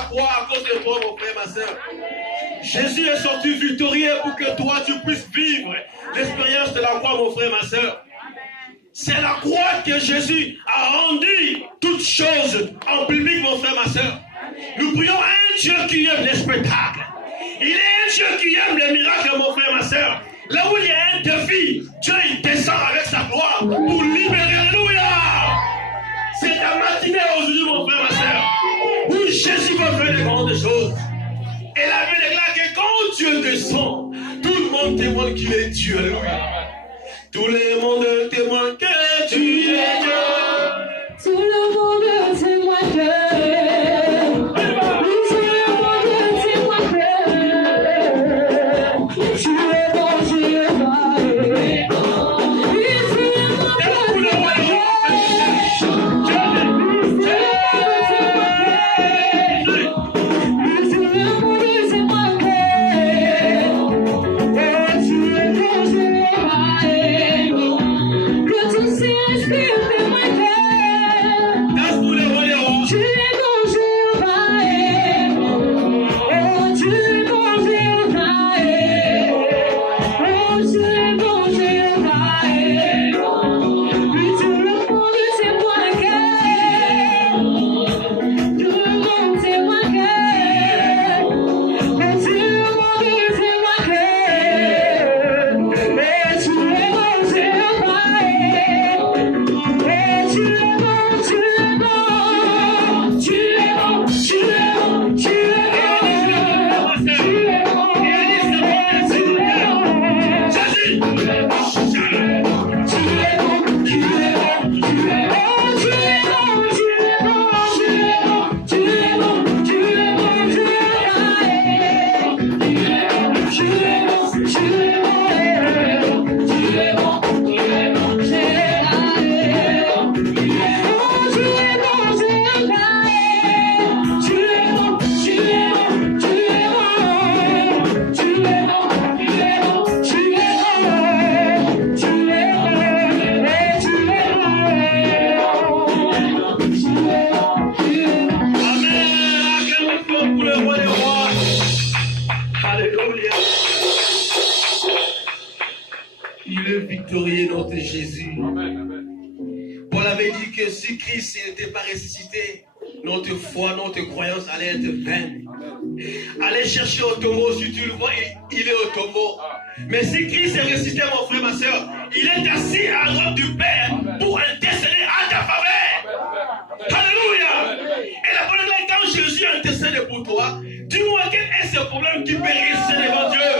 la croix à cause de toi, mon frère, ma soeur. Jésus est sorti victorieux pour que toi, tu puisses vivre l'expérience de la croix, mon frère, ma soeur. C'est la croix que Jésus a rendu toutes choses en public, mon frère, ma soeur. Nous prions à un Dieu qui aime les spectacles. Il est un Dieu qui aime les miracles, mon frère, ma soeur. Là où il y a un défi, Dieu il descend avec sa gloire pour libérer. Alléluia! C'est ta matinée aujourd'hui, mon frère, ma soeur, où Jésus va faire de grandes choses. Et la Bible déclare que quand Dieu descend, tout le monde témoigne qu'il est Dieu. Alléluia. Tout le monde témoigne que tu es Dieu. Tout le monde témoigne que si Christ n'était pas ressuscité, notre foi, notre croyance allait être vaine. Allez chercher au tombeau, si tu le vois, il est au tombeau. Mais si Christ est ressuscité, mon frère, ma soeur, il est assis à la droite du Père pour intercéder à ta faveur. Alléluia. Et la bonne nouvelle, quand Jésus intercède pour toi, dis-moi quel est ce problème qui peut résister devant Dieu.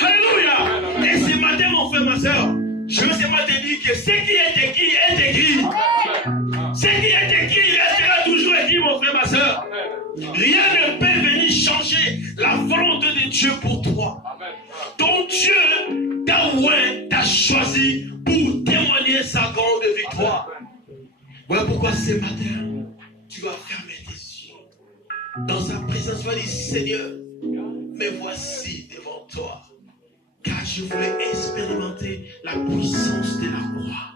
Alléluia. Et ce matin, mon frère, ma soeur, je veux seulement te dire que ce qui est écrit est écrit. Ce qui est écrit restera toujours écrit, mon frère, ma soeur. Rien ne peut venir changer la volonté de Dieu pour toi. Ton Dieu t'a oint, t'a choisi pour témoigner sa grande victoire. Voilà pourquoi ce matin, tu vas fermer tes yeux. Dans sa présence, tu vas dire, Seigneur, me voici devant toi. Car je voulais expérimenter la puissance de la croix.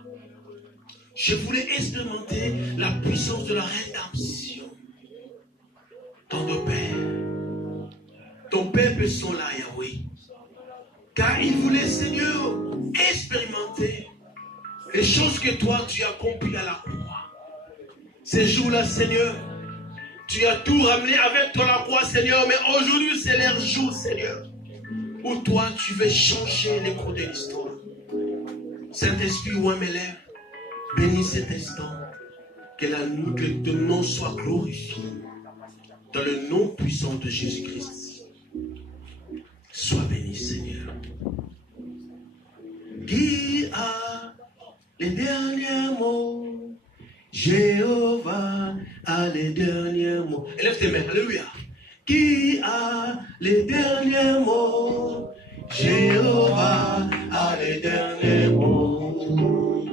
Je voulais expérimenter la puissance de la rédemption. Ton peuple sont là, Yahweh. Car il voulait, Seigneur, expérimenter les choses que toi tu as accomplies à la croix. Ces jours-là, Seigneur, tu as tout ramené avec toi à la croix, Seigneur. Mais aujourd'hui, c'est leur jour, Seigneur, où toi, tu veux changer les cours de l'histoire. Saint-Esprit, ouvre mes lèvres, bénis cet instant, que ton nom soit glorifié, dans le nom puissant de Jésus-Christ. Sois béni, Seigneur. Qui a les derniers mots? Jéhovah a les derniers mots. Élève tes mains, alléluia. Qui a les derniers mots? Jéhovah a les derniers mots.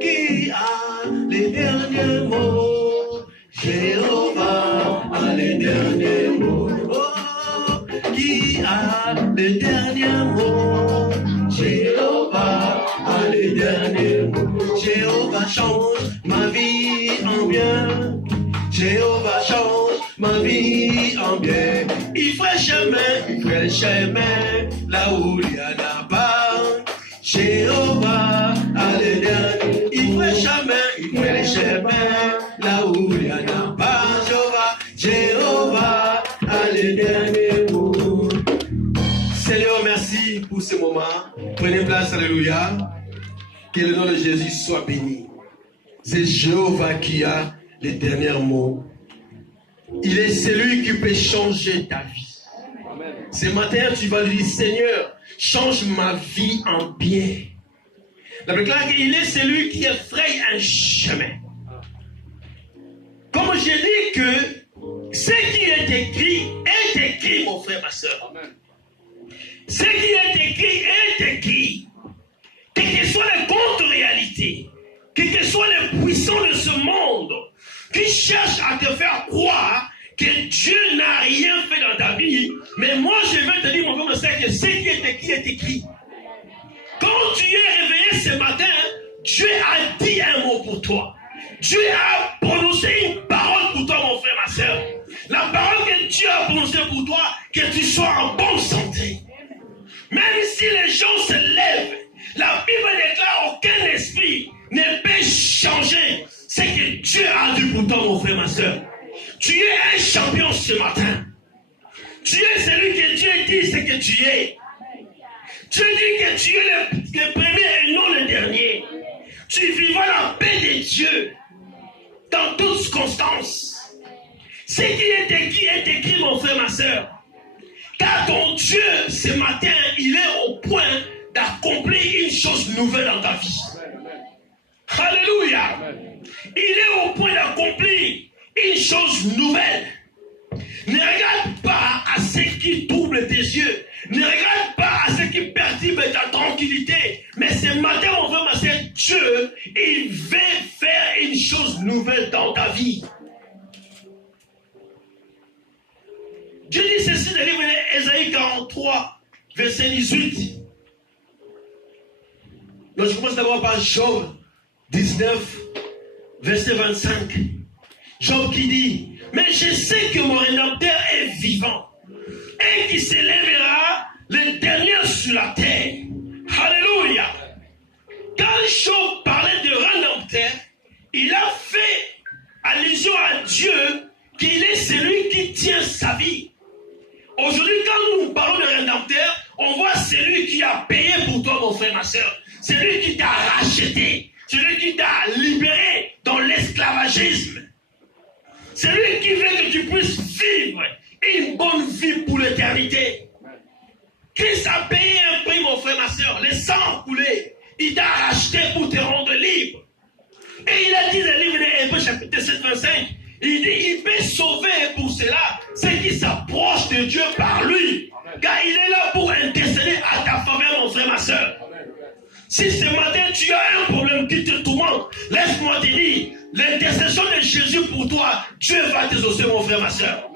Qui a les derniers mots? Jéhovah a les derniers mots. Oh, qui a les derniers mots? Jéhovah a les derniers mots. Jéhovah change ma vie en bien. Jéhovah change ma vie en bien. Il ferait chemin, là où il y en a pas. Jéhovah, alléluia. Il ferait chemin, là où il y en a pas. Jéhovah, alléluia. Seigneur, merci pour ce moment. Prenez place, alléluia. Que le nom de Jésus soit béni. C'est Jéhovah qui a les derniers mots. Il est celui qui peut changer ta vie. Amen. Ce matin, tu vas lui dire, Seigneur, change ma vie en bien. La Bible déclare qu'il est celui qui effraie un chemin. Comme j'ai dit que ce qui est écrit, mon frère, ma soeur. Amen. Ce qui est écrit. Quelles que soient les contre-réalités, quels que soient les puissants de ce monde qui cherchent à te faire croire que Dieu n'a rien fait dans ta vie, mais moi je vais te dire, mon frère, que ce qui est écrit. Quand tu es réveillé ce matin, Dieu a dit un mot pour toi. Dieu a prononcé une parole pour toi, mon frère, ma soeur. La parole que Dieu a prononcée pour toi, que tu sois en bonne santé. Même si les gens se lèvent, la Bible déclare aucun esprit ne peut changer ce que Dieu a dit pour toi, mon frère, ma soeur. Tu es un champion ce matin. Tu es celui que Dieu dit ce que tu es. Dieu dit que tu es le premier et non le dernier. Tu vivras la paix de Dieu dans toutes circonstances. Ce qui est écrit, mon frère, ma soeur. Car ton Dieu, ce matin, il est au point d'accomplir une chose nouvelle dans ta vie. Alléluia. Il est au point d'accomplir une chose nouvelle. Ne regarde pas à ce qui trouble tes yeux. Ne regarde pas à ce qui perturbe ta tranquillité. Mais ce matin, on veut masser Dieu. Il veut faire une chose nouvelle dans ta vie. Dieu dit ceci dans le livre d'Ésaïe 43, verset 18. Donc je commence d'abord par Job 19, verset 25. Job qui dit, mais je sais que mon Rédempteur est vivant et qui s'élèvera le dernier sur la terre. Alléluia. Quand Job parlait de Rédempteur, il a fait allusion à Dieu qu'il est celui qui tient sa vie. Aujourd'hui, quand nous parlons de Rédempteur, on voit celui qui a payé pour toi, mon frère, ma soeur. Celui qui t'a racheté. Celui qui t'a libéré dans l'esclavagisme. Celui qui veut que tu puisses vivre une bonne vie pour l'éternité. Christ a payé un prix, mon frère, ma soeur. Le sang a coulé. Il t'a racheté pour te rendre libre. Et il a dit dans le livre de Hébreux, chapitre 7, 25, il dit, il peut sauver pour cela ceux qui s'approchent de Dieu par lui. Car il est là pour intercéder à ta faveur, mon frère, ma soeur. Si ce matin tu as un problème qui te tourmente, laisse-moi te dire, l'intercession de Jésus pour toi, Dieu va t'exaucer, mon frère, ma soeur.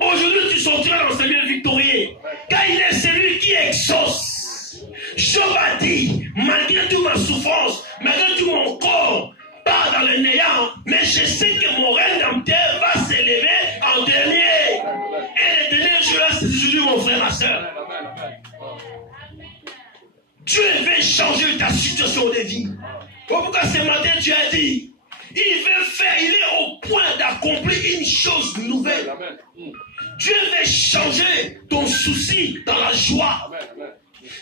Aujourd'hui, tu sortiras dans ce lieu victorieux, car il est celui qui exauce. Job a dit, malgré toute ma souffrance, malgré tout mon corps, part dans le néant, mais je sais que mon Rédempteur va s'élever en dernier. Et le dernier jour, c'est Jésus, mon frère, ma soeur. Dieu veut changer ta situation de vie. Pourquoi ce matin tu as dit, il est au point d'accomplir une chose nouvelle. Dieu veut changer ton souci dans la joie.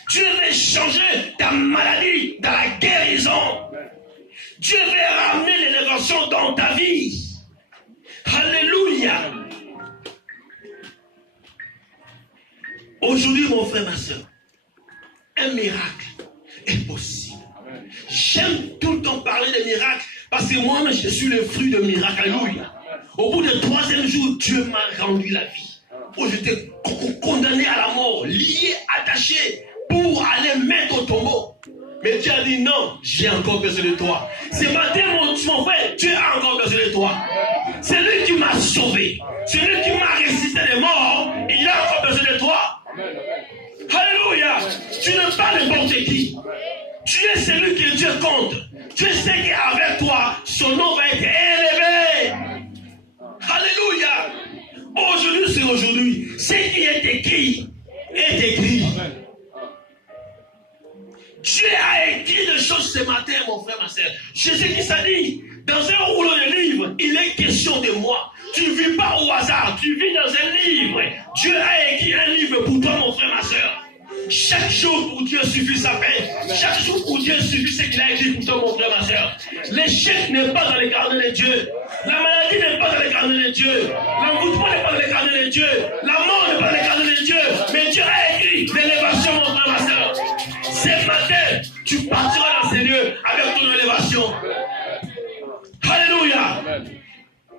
Dieu veut changer ta maladie dans la guérison. Dieu veut ramener l'élévation dans ta vie. Alléluia. Aujourd'hui, mon frère, ma soeur, un miracle est possible. J'aime tout le temps parler de miracles parce que moi-même je suis le fruit de miracles. Alléluia. Au bout du 3e jour, Dieu m'a rendu la vie. Où j'étais condamné à la mort, lié, attaché pour aller mettre au tombeau. Mais Dieu a dit non, j'ai encore besoin de toi. Ce matin, mon frère, Dieu a encore besoin de toi. C'est lui qui m'a sauvé. C'est lui qui m'a ressuscité des morts. Il a encore besoin de toi. Alléluia. Tu n'es pas n'importe qui. Tu es celui que Dieu compte. Tu sais qu'avec toi, son nom va être élevé. Alléluia. aujourd'hui, c'est aujourd'hui. Ce qui est écrit est écrit. Dieu a écrit des choses ce matin, mon frère, ma soeur. Je sais qui ça dit. Dans un rouleau de livres, il est question de moi. Tu ne vis pas au hasard, tu vis dans un livre. Dieu a écrit un livre pour toi, mon frère, ma soeur. Chaque jour pour Dieu suffit sa peine. Chaque jour pour Dieu suffit ce qu'il a écrit pour toi, mon frère, ma soeur. L'échec n'est pas dans les carnets de Dieu. La maladie n'est pas dans les carnets de Dieu. L'envoûtement n'est pas dans les carnets de Dieu. La mort n'est pas dans les carnets de Dieu. Mais Dieu a écrit l'élévation, mon frère, ma soeur. Ce matin, tu partiras dans ces lieux avec ton élévation. Alléluia.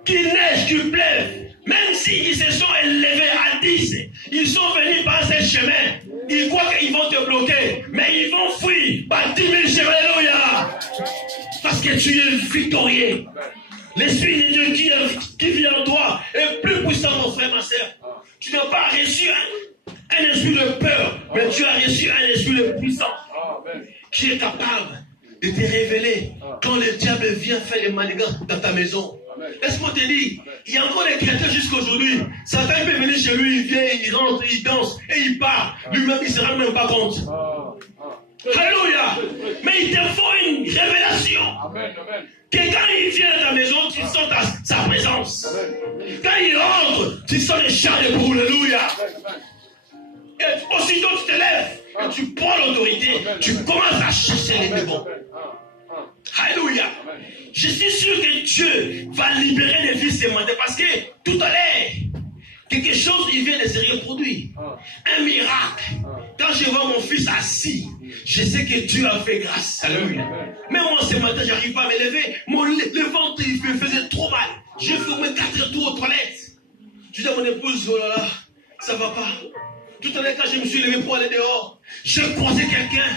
Qu'il neige, qu'il pleuve. Même s'ils se sont élevés à 10, ils sont venus par ce chemin. Ils croient qu'ils vont te bloquer, mais ils vont fuir par 10 000 chemins. Alléluia. Parce que tu es victorieux. L'Esprit de Dieu qui vit en toi est plus puissant, mon frère, ma soeur. Tu n'as pas reçu un esprit de peur, mais tu as reçu un esprit de puissance qui est capable de te révéler quand le diable vient faire les manigances dans ta maison. Laisse-moi te dire, il y a encore des chrétiens jusqu'aujourd'hui. Satan peut venir chez lui, il vient, il rentre, il danse et il part. Lui-même, il ne se rend même pas compte. Alléluia. Mais il te faut une révélation. Que quand il vient à ta maison, tu sens sa présence. Quand il rentre, tu sens les chants de boule. Alléluia. Et aussitôt tu te lèves et tu prends l'autorité. Tu commences à chercher les démons. Alléluia. Je suis sûr que Dieu va libérer les vies ce matin parce que tout à l'heure, quelque chose il vient de se reproduire. Un miracle. Quand je vois mon fils assis, je sais que Dieu a fait grâce. Alléluia. Mais moi ce matin, je n'arrive pas à me lever. Le ventre il me faisait trop mal. J'ai fait 4 tours aux toilettes. Je dis à mon épouse, oh là là, ça va pas. Tout à l'heure, quand je me suis levé pour aller dehors, j'ai croisé quelqu'un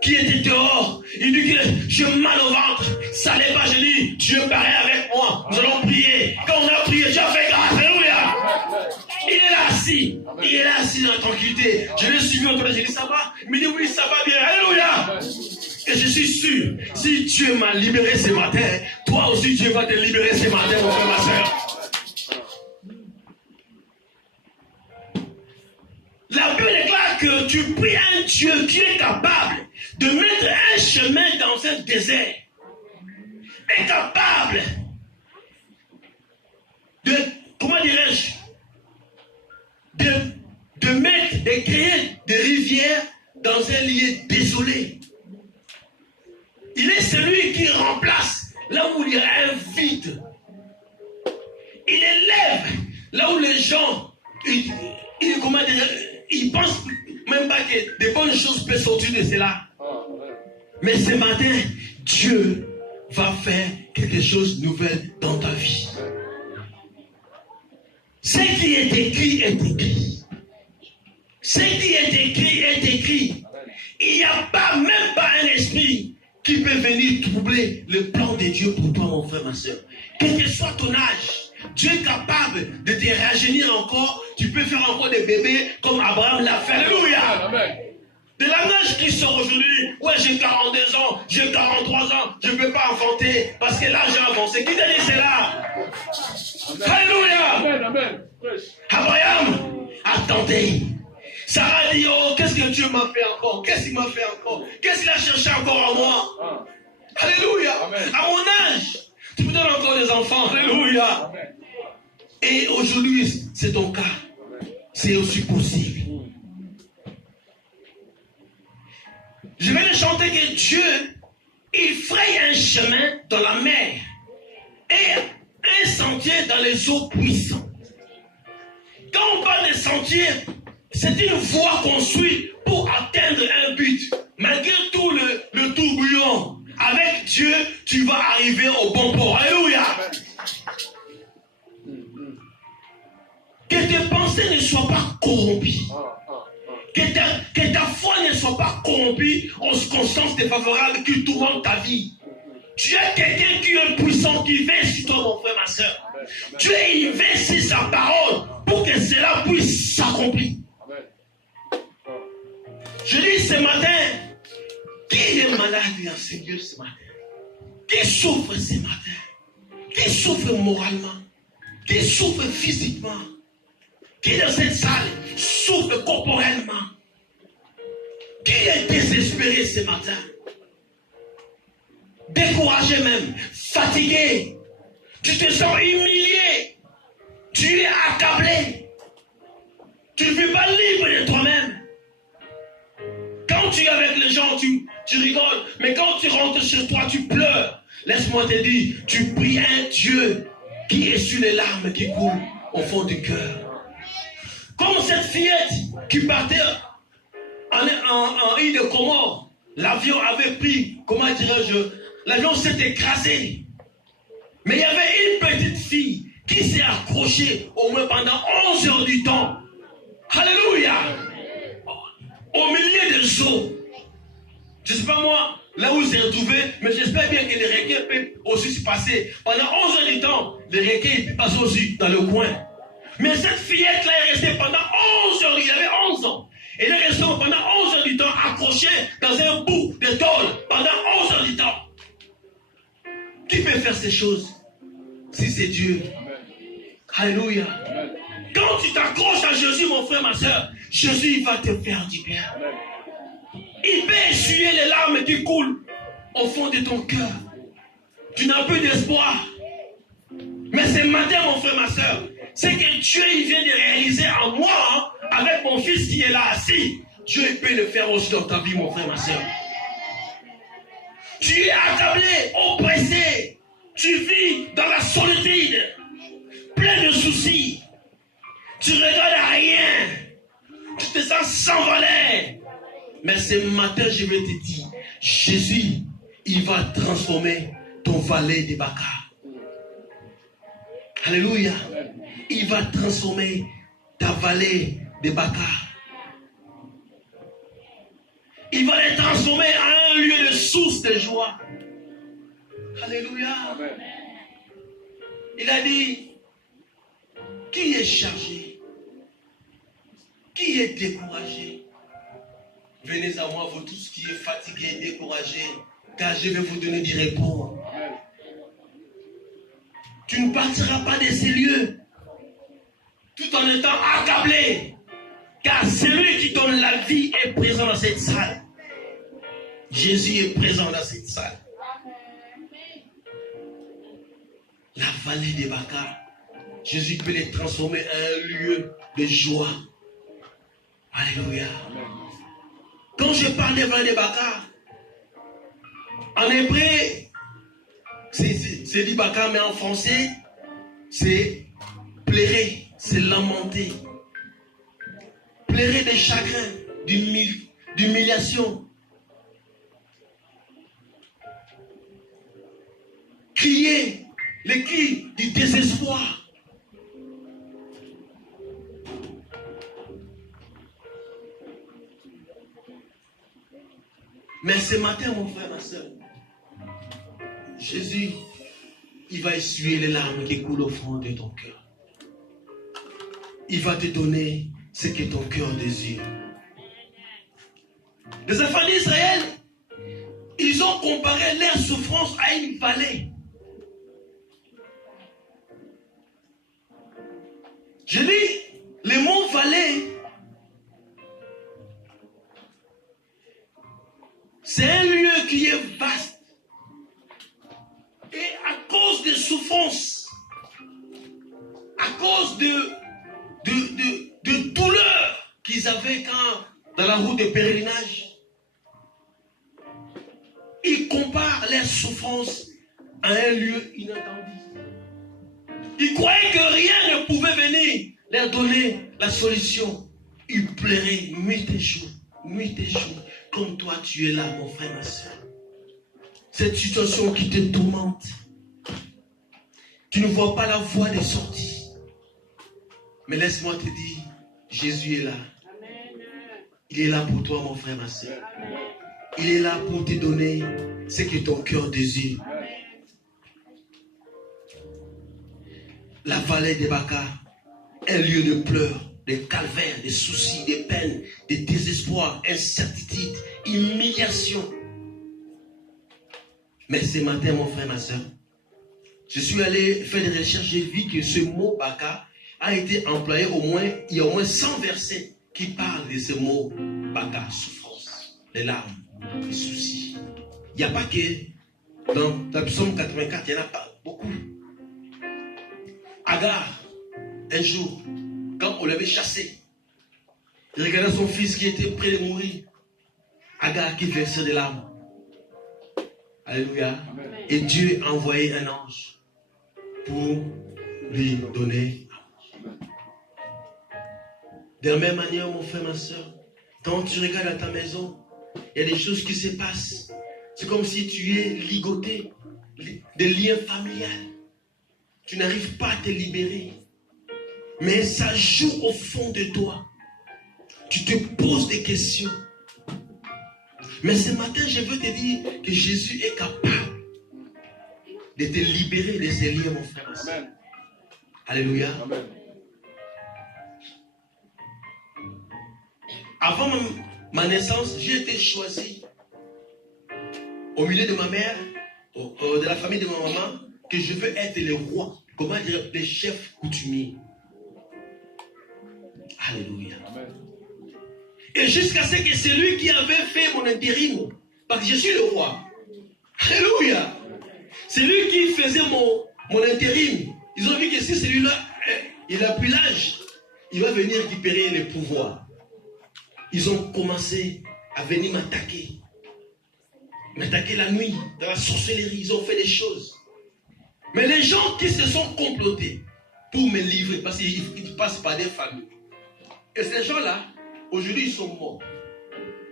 qui était dehors. Il dit que j'ai mal au ventre. Ça n'est pas, je dis, Dieu paraît avec moi. Nous allons prier. Quand on a prié, Dieu a fait grâce. Alléluia. Il est là assis. Il est là assis dans la tranquillité. Je l'ai suivi en toilette. J'ai dit, ça va? Il me dit, oui, ça va bien. Alléluia. Et je suis sûr, si Dieu m'a libéré ce matin, toi aussi Dieu va te libérer ce matin, mon frère, ma soeur. La Bible déclare que tu pries un Dieu qui est capable de mettre un chemin dans un désert. Est capable de, comment dirais-je, de créer des rivières dans un lieu désolé. Il est celui qui remplace là où il y a un vide. Il élève là où les gens, ils pensent même pas que des bonnes choses peuvent sortir de cela. Mais ce matin, Dieu va faire quelque chose de nouvel dans ta vie. Ce qui est écrit est écrit. Ce qui est écrit est écrit. Il n'y a pas, même pas un esprit qui peut venir troubler le plan de Dieu pour toi, mon frère, ma soeur. Quel que soit ton âge, Dieu est capable de te rajeunir encore. Tu peux faire encore des bébés comme Abraham l'a fait. Alléluia. De l'âge qui sort aujourd'hui, ouais, j'ai 42 ans, j'ai 43 ans, je ne peux pas enfanter parce que l'âge a avancé. Qui t'a dit cela? Alléluia. Abraham, attendez. Sarah dit, oh, qu'est-ce que Dieu m'a fait encore? Qu'est-ce qu'il m'a fait encore? Qu'est-ce qu'il a cherché encore en moi? Alléluia. À mon âge, tu me donnes encore des enfants. Alléluia. Et aujourd'hui, c'est ton cas. C'est aussi possible. Je vais le chanter que Dieu, il fraye un chemin dans la mer et un sentier dans les eaux puissantes. Quand on parle de sentier, c'est une voie qu'on suit pour atteindre un but. Malgré tout le tourbillon, avec Dieu, tu vas arriver au bon port. Alléluia. Que tes pensées ne soient pas corrompues. Que ta foi ne soit pas corrompue aux circonstances défavorables qui tourmentent ta vie. Tu es quelqu'un qui est puissant, qui veille sur toi, mon frère, ma soeur. Dieu investit sa parole pour que cela puisse s'accomplir. Je dis ce matin, qui est malade dans ce lieu ce matin? Qui souffre ce matin? Qui souffre moralement? Qui souffre physiquement? qui dans cette salle souffre corporellement, qui est désespéré ce matin, découragé même, fatigué, tu te sens humilié, tu es accablé, tu ne vis pas libre de toi-même. Quand tu es avec les gens, tu rigoles, mais quand tu rentres chez toi, tu pleures. Laisse-moi te dire, tu pries un Dieu qui essuie les larmes qui coulent au fond du cœur. Comme cette fillette qui partait en île de Comores, l'avion avait pris, comment dirais-je, l'avion s'est écrasé. Mais il y avait une petite fille qui s'est accrochée au moins pendant 11 heures du temps. Alléluia! Au milieu des eaux. Je ne sais pas moi, là où s'est retrouvé, mais j'espère bien que les requins peuvent aussi se passer. Pendant 11 heures du temps, les requins peuvent passer aussi dans le coin. Mais cette fillette-là est restée pendant 11 heures, il avait 11 ans. Elle est restée pendant 11 heures du temps accrochée dans un bout de tôle pendant 11 heures du temps. Qui peut faire ces choses si c'est Dieu? Alléluia. Quand tu t'accroches à Jésus, mon frère, ma soeur, Jésus il va te faire du bien. Il peut essuyer les larmes qui coulent au fond de ton cœur. Tu n'as plus d'espoir. Mais ce matin, mon frère, ma soeur, c'est que Dieu il vient de réaliser en moi, hein, avec mon fils qui est là assis. Dieu il peut le faire aussi dans ta vie, mon frère, ma soeur. Tu es accablé, oppressé. Tu vis dans la solitude, plein de soucis. Tu regardes à rien. Tu te sens sans valeur. Mais ce matin, je vais te dire, Jésus, il va transformer ton vallée de Baca. Alléluia. Il va transformer ta vallée de Baca. Il va les transformer en un lieu de source de joie. Alléluia. Amen. Il a dit, qui est chargé? Qui est découragé? Venez à moi, vous tous qui êtes fatigués, découragés, car je vais vous donner du repos. Tu ne partiras pas de ces lieux, tout en étant accablé, car celui qui donne la vie est présent dans cette salle. Jésus est présent dans cette salle. La vallée des Baca, Jésus peut les transformer en un lieu de joie. Alléluia. Quand je parle des vallées des Baca, en hébreu, c'est dit Baca, mais en français, c'est pleurer, c'est lamenter. Pleurer de chagrin, d'humiliation. Crier, les cris du désespoir. Mais ce matin, mon frère, ma soeur, Jésus, il va essuyer les larmes qui coulent au fond de ton cœur. Il va te donner ce que ton cœur désire. Les enfants d'Israël, ils ont comparé leur souffrance à une vallée. Je dis, le mot vallée, c'est un lieu qui est vaste. Et à cause des souffrances, à cause de douleurs qu'ils avaient dans la route de pèlerinage, ils comparent leurs souffrances à un lieu inattendu. Ils croyaient que rien ne pouvait venir leur donner la solution. Ils pleuraient nuit et jour, comme toi tu es là, mon frère, ma soeur. Cette situation qui te tourmente, tu ne vois pas la voie de sortie. Mais laisse-moi te dire, Jésus est là. Il est là pour toi, mon frère, ma soeur. Il est là pour te donner ce que ton cœur désire. La vallée des Baca, un lieu de pleurs, de calvaires, de soucis, de peines, de désespoir, incertitude, humiliation. Mais ce matin, mon frère, ma soeur, je suis allé faire des recherches, j'ai vu que ce mot Baca a été employé il y a au moins 100 versets qui parlent de ce mot baka, souffrance, les larmes, les soucis. Il n'y a pas que dans la Psaume 84, il n'y en a pas beaucoup. Agar, un jour, quand on l'avait chassé, il regardait son fils qui était près de mourir. Agar qui versait des larmes. Alléluia. Et Dieu a envoyé un ange pour lui donner. De la même manière, mon frère, ma soeur, quand tu regardes à ta maison, il y a des choses qui se passent. C'est comme si tu es ligoté, des liens familiaux. Tu n'arrives pas à te libérer. Mais ça joue au fond de toi. Tu te poses des questions. Mais ce matin, je veux te dire que Jésus est capable de te libérer de ces liens, mon frère. Amen. Alléluia. Amen. Avant ma naissance, j'ai été choisi au milieu de ma mère, de la famille de ma maman, que je veux être le roi, comment dire, le chef coutumier. Alléluia. Amen. Et jusqu'à ce que c'est lui qui avait fait mon intérim, parce que je suis le roi. Alléluia. C'est lui qui faisait mon intérim. Ils ont vu que si celui-là, il a plus l'âge, il va venir récupérer le pouvoir. Ils ont commencé à venir m'attaquer. M'attaquer la nuit, dans la sorcellerie, ils ont fait des choses. Mais les gens qui se sont complotés pour me livrer, parce qu'ils passent par des familles. Et ces gens-là, aujourd'hui, ils sont morts.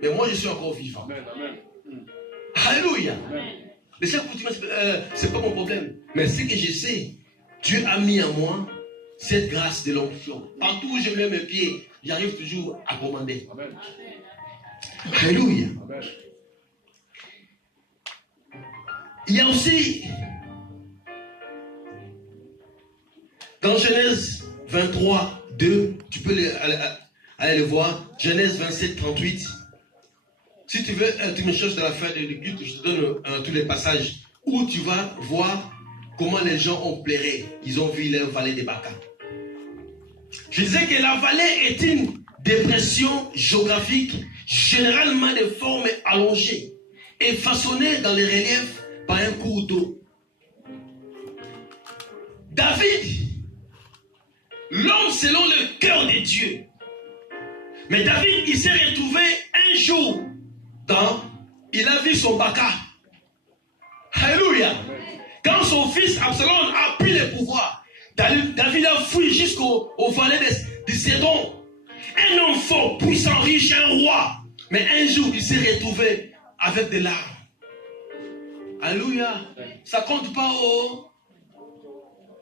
Mais moi, je suis encore vivant. Amen, amen. Alléluia. Les chefs coutumiers, c'est pas mon problème. Mais ce que je sais, Dieu a mis en moi cette grâce de l'onction. Partout où je mets mes pieds, j'arrive toujours à commander. Amen. Alléluia. Amen. Il y a aussi, dans Genèse 23, 2, tu peux aller le voir, Genèse 27, 38. Si tu veux, tu me cherches dans la fin de l'église, je te donne tous les passages où tu vas voir comment les gens ont pleuré. Ils ont vu leur vallée de Baka. Je disais que la vallée est une dépression géographique généralement de forme allongée et façonnée dans les reliefs par un cours d'eau. David, l'homme selon le cœur de Dieu. Mais David, il s'est retrouvé un jour il a vu son Baka. Alléluia. Quand son fils Absalom a pris le pouvoir, David a fui jusqu'au vallée de Cédron. Un homme fort, puissant, riche, un roi. Mais un jour, il s'est retrouvé avec des larmes. Alléluia. Ça compte pas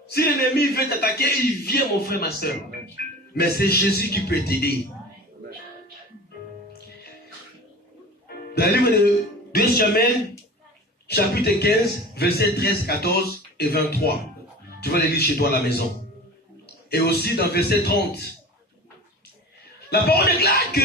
Si l'ennemi veut t'attaquer, il vient, mon frère, ma soeur. Mais c'est Jésus qui peut t'aider. Dans le livre de 2 Samuel, chapitre 15, versets 13, 14 et 23. Tu vas les lire chez toi à la maison. Et aussi dans verset 30. La parole déclare que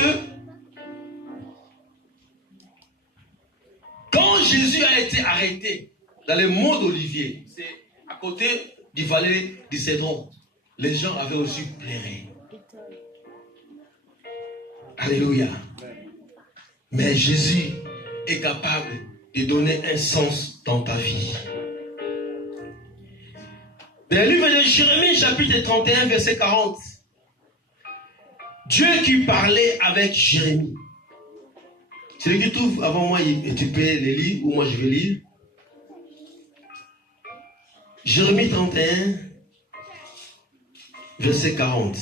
quand Jésus a été arrêté dans le mont d'Olivier, c'est à côté du vallée du Cédron, les gens avaient aussi pleuré. Alléluia. Mais Jésus est capable de donner un sens dans ta vie. Dans le livre de Jérémie, chapitre 31, verset 40. Dieu qui parlait avec Jérémie. Celui qui trouve avant moi, tu peux les lire, ou moi je vais lire. Jérémie 31, verset 40.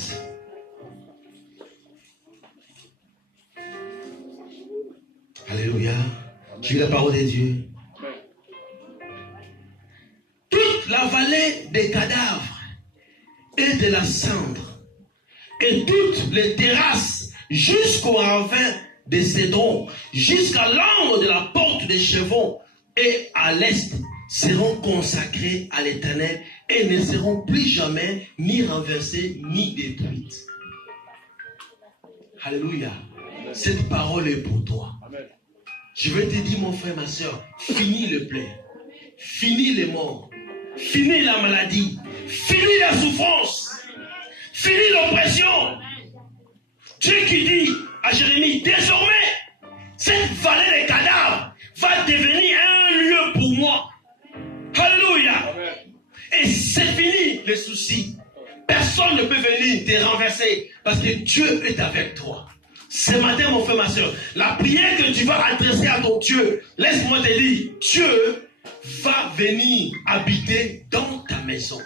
Alléluia. J'ai la parole de Dieu. Toute la vallée des cadavres et de la cendre, et toutes les terrasses jusqu'au ravin des Cédrons, jusqu'à l'angle de la porte des Chevaux et à l'est, seront consacrées à l'Éternel et ne seront plus jamais ni renversées ni détruites. Alléluia. Cette parole est pour toi. Je vais te dire, mon frère, ma soeur, finis le plaies, finis les morts, finis la maladie, finis la souffrance, Fini l'oppression. Dieu qui dit à Jérémie, désormais, cette vallée des cadavres va devenir un lieu pour moi. Alléluia. Et c'est fini les soucis. Personne ne peut venir te renverser parce que Dieu est avec toi. Ce matin, mon frère, ma soeur, la prière que tu vas adresser à ton Dieu, laisse-moi te dire, Dieu va venir habiter dans ta maison.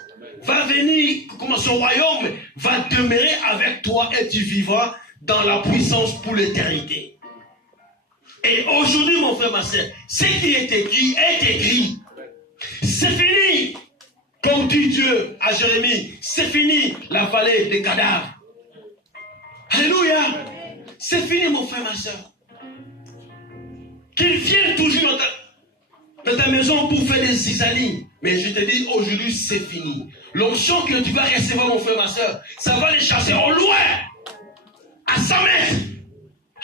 Va venir, comme son royaume va demeurer avec toi et tu vivras dans la puissance pour l'éternité. Et aujourd'hui, mon frère, ma soeur, ce qui est écrit est écrit. C'est fini. Comme dit Dieu à Jérémie, c'est fini la vallée des cadavres. Alléluia. C'est fini, mon frère, ma soeur. Qu'ils viennent toujours dans ta maison pour faire des zizanies. Mais je te dis, aujourd'hui, c'est fini. L'onction que tu vas recevoir, mon frère, ma soeur, ça va les chasser au loin, à 100 mètres.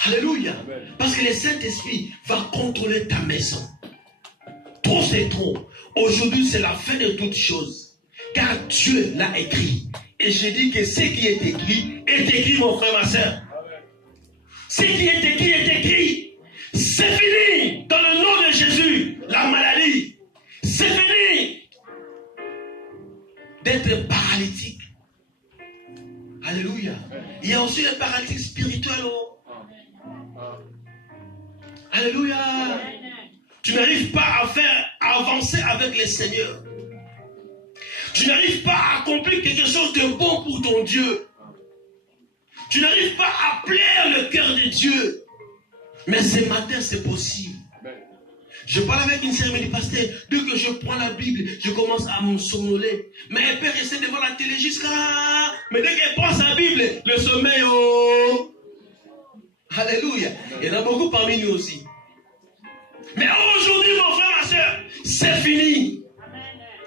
Alléluia. Parce que le Saint-Esprit va contrôler ta maison. Trop, c'est trop. Aujourd'hui, c'est la fin de toutes choses. Car Dieu l'a écrit. Et je dis que ce qui est écrit, mon frère, ma soeur. Ce qui est écrit. C'est fini. Dans le nom de Jésus, la maladie. C'est fini d'être paralytique. Alléluia. Il y a aussi les paralytiques spirituels. Alléluia. Tu n'arrives pas à avancer avec le Seigneur. Tu n'arrives pas à accomplir quelque chose de bon pour ton Dieu. Tu n'arrives pas à plaire le cœur de Dieu. Mais ce matin, c'est possible. Je parle avec une sœur, elle me dit, pasteur, dès que je prends la Bible, je commence à me somnoler. Mais elle peut rester devant la télé jusqu'à... Mais dès qu'elle prend sa Bible, le sommeil, oh... Alléluia. Il y en a beaucoup parmi nous aussi. Mais aujourd'hui, mon frère, ma soeur, c'est fini.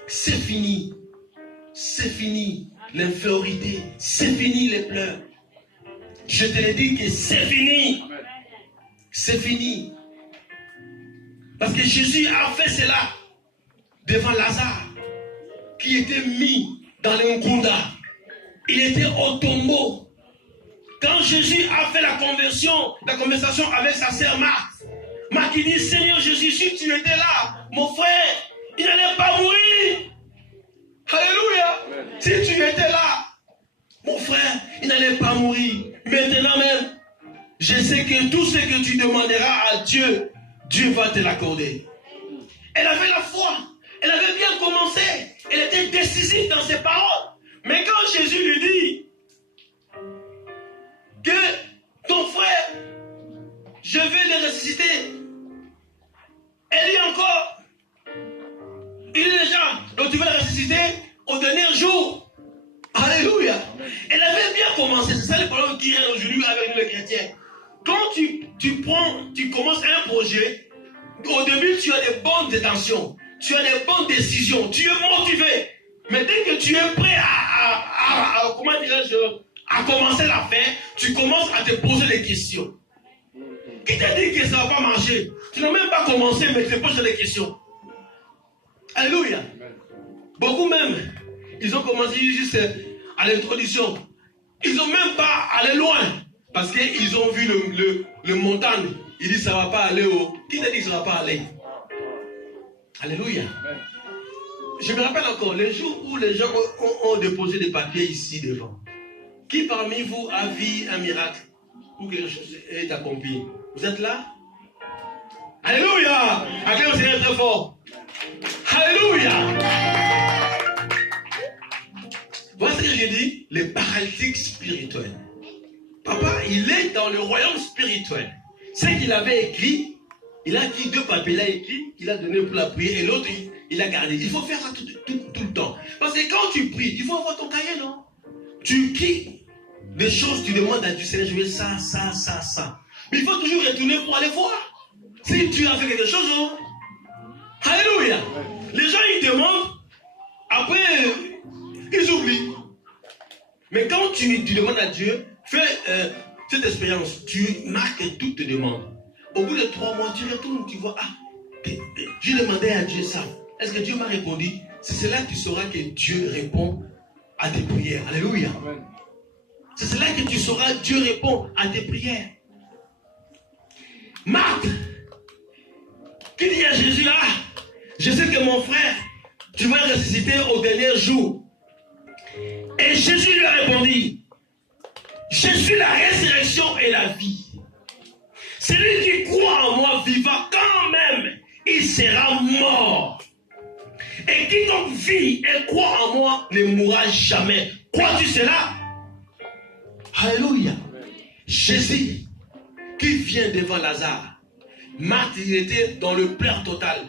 C'est fini. C'est fini l'infériorité. C'est fini les pleurs. Je te le dis que c'est fini. C'est fini. Parce que Jésus a fait cela devant Lazare, qui était mis dans l'Nkunda. Il était au tombeau. Quand Jésus a fait la conversation avec sa sœur Marthe, Marthe dit, Seigneur Jésus, si tu étais là, mon frère, il n'allait pas mourir. Alléluia. Si tu étais là, mon frère, il n'allait pas mourir. Maintenant même, je sais que tout ce que tu demanderas à Dieu, Dieu va te l'accorder. Elle avait la foi. Elle avait bien commencé. Elle était décisive dans ses paroles. Mais quand Jésus lui dit que ton frère, je vais le ressusciter, elle dit encore, il est déjà, donc tu vas le ressusciter au dernier jour. Alléluia. Elle avait bien commencé. C'est ça le problème qui est aujourd'hui avec nous les chrétiens. Quand tu commences un projet, au début tu as des bonnes intentions, tu as des bonnes décisions, tu es motivé. Mais dès que tu es prêt à commencer l'affaire, tu commences à te poser des questions. Qui t'a dit que ça ne va pas marcher? Tu n'as même pas commencé, mais tu te poses des questions. Alléluia. Beaucoup même, ils ont commencé juste à l'introduction. Ils n'ont même pas allé loin. Parce qu'ils ont vu le montagne. Ils disent ça ne va pas aller au... Qui t'a dit que ça ne va pas aller? Alléluia. Je me rappelle encore, les jours où les gens ont déposé des papiers ici devant. Qui parmi vous a vu un miracle ou quelque chose est accompli? Vous êtes là? Alléluia! Acclamez le Seigneur très fort. Alléluia! Voilà ce que j'ai dit, les paralytiques spirituels. Papa, il est dans le royaume spirituel. Ce qu'il avait écrit, il a dit 2 papiers, il a écrit, il a donné pour la prière, et l'autre, il a gardé. Il faut faire ça tout le temps. Parce que quand tu pries, il faut avoir ton cahier, non? Tu quittes des choses, tu demandes à Dieu, Seigneur, je veux ça, ça, ça, ça. Mais il faut toujours retourner pour aller voir. Si tu as fait quelque chose, non? Alléluia. Les gens, ils demandent, après, ils oublient. Mais quand tu demandes à Dieu, fais cette expérience, tu marques toutes tes demandes. Au bout de 3 mois, tu retournes, tu vois, j'ai demandé à Dieu ça. Est-ce que Dieu m'a répondu? C'est là que tu sauras que Dieu répond à tes prières. Alléluia. Amen. C'est cela que tu sauras, Dieu répond à tes prières. Marthe, qui dit à Jésus, ah, je sais que mon frère, tu vas ressusciter au dernier jour. Et Jésus lui a répondu, je suis la résurrection et la vie. Celui qui croit en moi vivra quand même, il sera mort. Et quiconque vit et croit en moi ne mourra jamais. Crois-tu cela? Alléluia. Jésus qui vient devant Lazare. Marthe, il était dans le pleur total.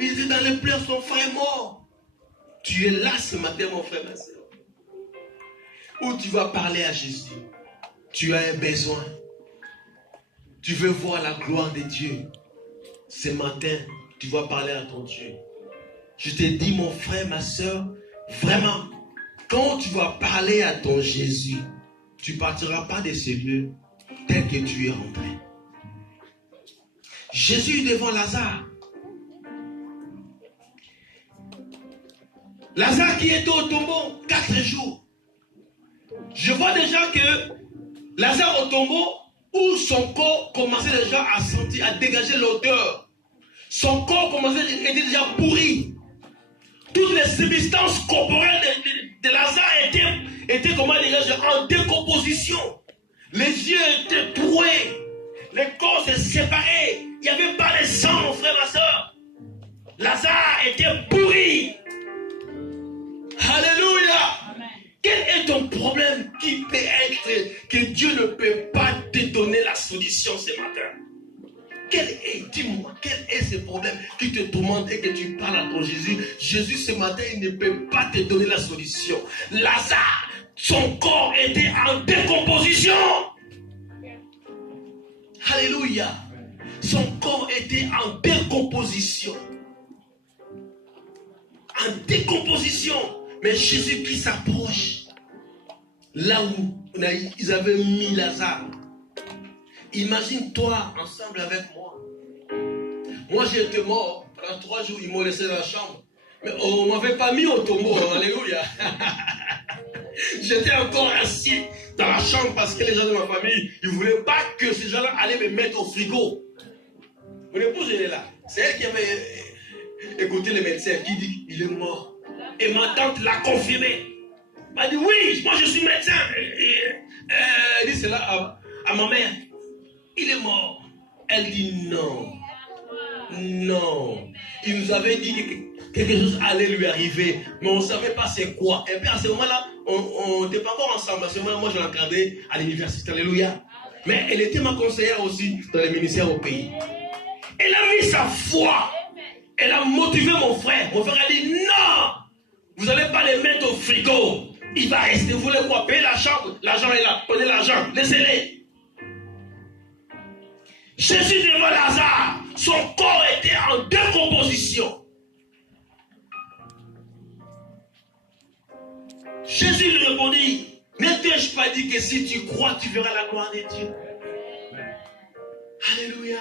Il était dans le pleur, son frère est mort. Tu es là ce matin, mon frère, ma soeur. Où tu vas parler à Jésus. Tu as un besoin. Tu veux voir la gloire de Dieu. Ce matin, tu vas parler à ton Dieu. Je te dis, mon frère, ma soeur, vraiment, quand tu vas parler à ton Jésus, tu ne partiras pas de ce lieu tel que tu es rentré. Jésus devant Lazare. Lazare qui était au tombeau 4 jours. Je vois déjà que Lazare au tombeau, où son corps commençait déjà à sentir, à dégager l'odeur. Son corps commençait, était déjà pourri. Toutes les substances corporelles de Lazare étaient comment dire, en décomposition. Les yeux étaient troués. Les corps se séparaient. Il n'y avait pas de sang, mon frère, ma soeur. Lazare était pourri. Alléluia. Amen. Quel est ton problème qui peut être que Dieu ne peut pas te donner la solution ce matin? Dis-moi, quel est ce problème qui te tourmente et que tu parles à ton Jésus? Jésus, ce matin, il ne peut pas te donner la solution. Lazare, son corps était en décomposition. Alléluia. Son corps était en décomposition. En décomposition. Mais Jésus qui s'approche, là où ils avaient mis Lazare. Imagine-toi ensemble avec moi. Moi, j'ai été mort. Pendant 3 jours, ils m'ont laissé dans la chambre. Mais on ne m'avait pas mis au tombeau. Alléluia. J'étais encore assis dans la chambre parce que les gens de ma famille, ils ne voulaient pas que ces gens-là allaient me mettre au frigo. Mon épouse, elle est là. C'est elle qui avait écouté le médecin qui dit qu'il est mort. Et ma tante l'a confirmé. Elle m'a dit, oui, moi je suis médecin. Elle dit cela à ma mère. Il est mort. Elle dit non. Non. Il nous avait dit que quelque chose allait lui arriver, mais on ne savait pas c'est quoi. Et puis à ce moment-là, on n'était pas encore ensemble. À ce moment-là, moi je l'encadrais à l'université. Alléluia. Mais elle était ma conseillère aussi dans les ministères au pays. Elle a mis sa foi. Elle a motivé mon frère. Mon frère a dit non. Vous n'allez pas les mettre au frigo. Il va rester. Vous voulez quoi? Payer la chambre. L'argent est là. Prenez l'argent. Laissez-les. Jésus devant Lazare, son corps était en décomposition. Jésus lui répondit, ne t'ai-je pas dit que si tu crois, tu verras la gloire de Dieu? Alléluia.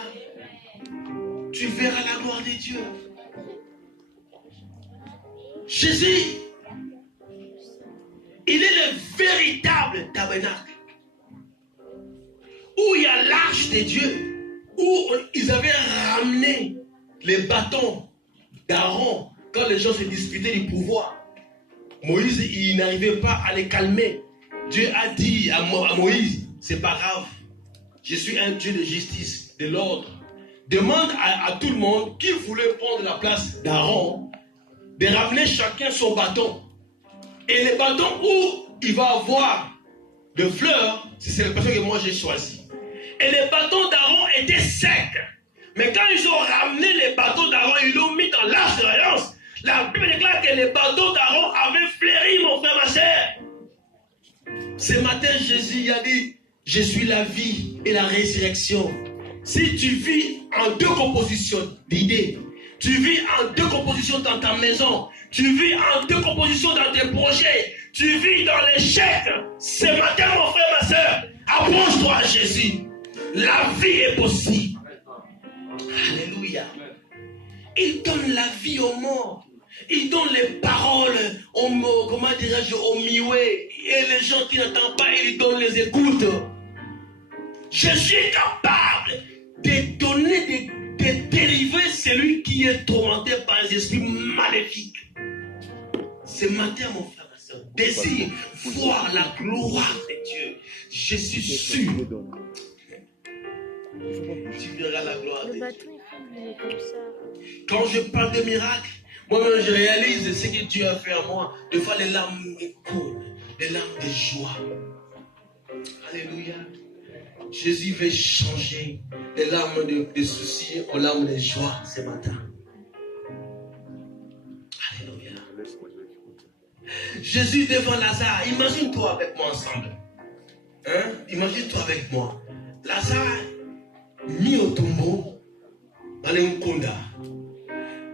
Tu verras la gloire de Dieu. Jésus, il est le véritable tabernacle. Où il y a l'arche de Dieu. Où ils avaient ramené les bâtons d'Aaron quand les gens se disputaient du pouvoir. Moïse, il n'arrivait pas à les calmer. Dieu a dit à Moïse, c'est pas grave, je suis un Dieu de justice, de l'ordre. Demande à tout le monde qui voulait prendre la place d'Aaron de ramener chacun son bâton. Et les bâtons où il va avoir de fleurs, c'est le bâton que moi j'ai choisi. Et les bâtons d'Aaron étaient secs. Mais quand ils ont ramené les bâtons d'Aaron, ils l'ont mis dans l'arche de l'alliance. La Bible déclare que les bâtons d'Aaron avaient fleuri, mon frère, ma soeur. Ce matin, Jésus a dit, je suis la vie et la résurrection. Si tu vis en décomposition d'idées, tu vis en décomposition dans ta maison, tu vis en décomposition dans tes projets, tu vis dans l'échec, ce matin, mon frère, ma soeur, approche-toi à Jésus. La vie est possible. Alléluia. Il donne la vie aux morts. Il donne les paroles, comment dirais-je, au mioué. Et les gens qui n'entendent pas, il donne les écoutes. Jésus est capable de donner, de délivrer celui qui est tourmenté par les esprits maléfiques. Ce matin, mon frère, ma soeur, désire voir la gloire de Dieu. Je suis sûr. Tu verras la gloire de Dieu. Quand je parle de miracles, moi-même je réalise ce que Dieu a fait à moi. Des fois les larmes me courent, les larmes de joie. Alléluia. Jésus veut changer les larmes de soucis en larmes de joie ce matin. Alléluia. Jésus devant Lazare, imagine-toi avec moi ensemble. Hein? Imagine-toi avec moi. Lazare mis au tombeau dans les Nkonda.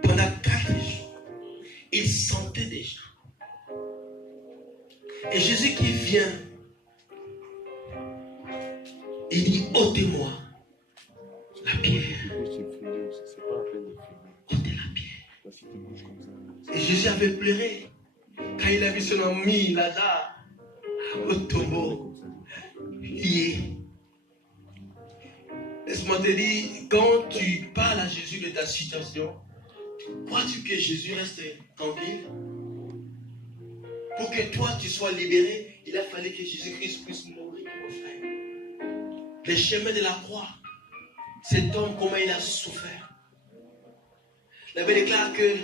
Pendant 4 jours, il sentait déjà. Et Jésus qui vient, il dit, ôtez-moi la pierre. Ôtez la pierre. Et Jésus avait pleuré quand il a vu son ami Lazare au tombeau lié. Laisse-moi te dire, quand tu parles à Jésus de ta situation, crois-tu que Jésus reste tranquille? Pour que toi tu sois libéré, il a fallu que Jésus-Christ puisse mourir, mon frère. Les chemins de la croix, cet homme, comment il a souffert. La Bible déclare que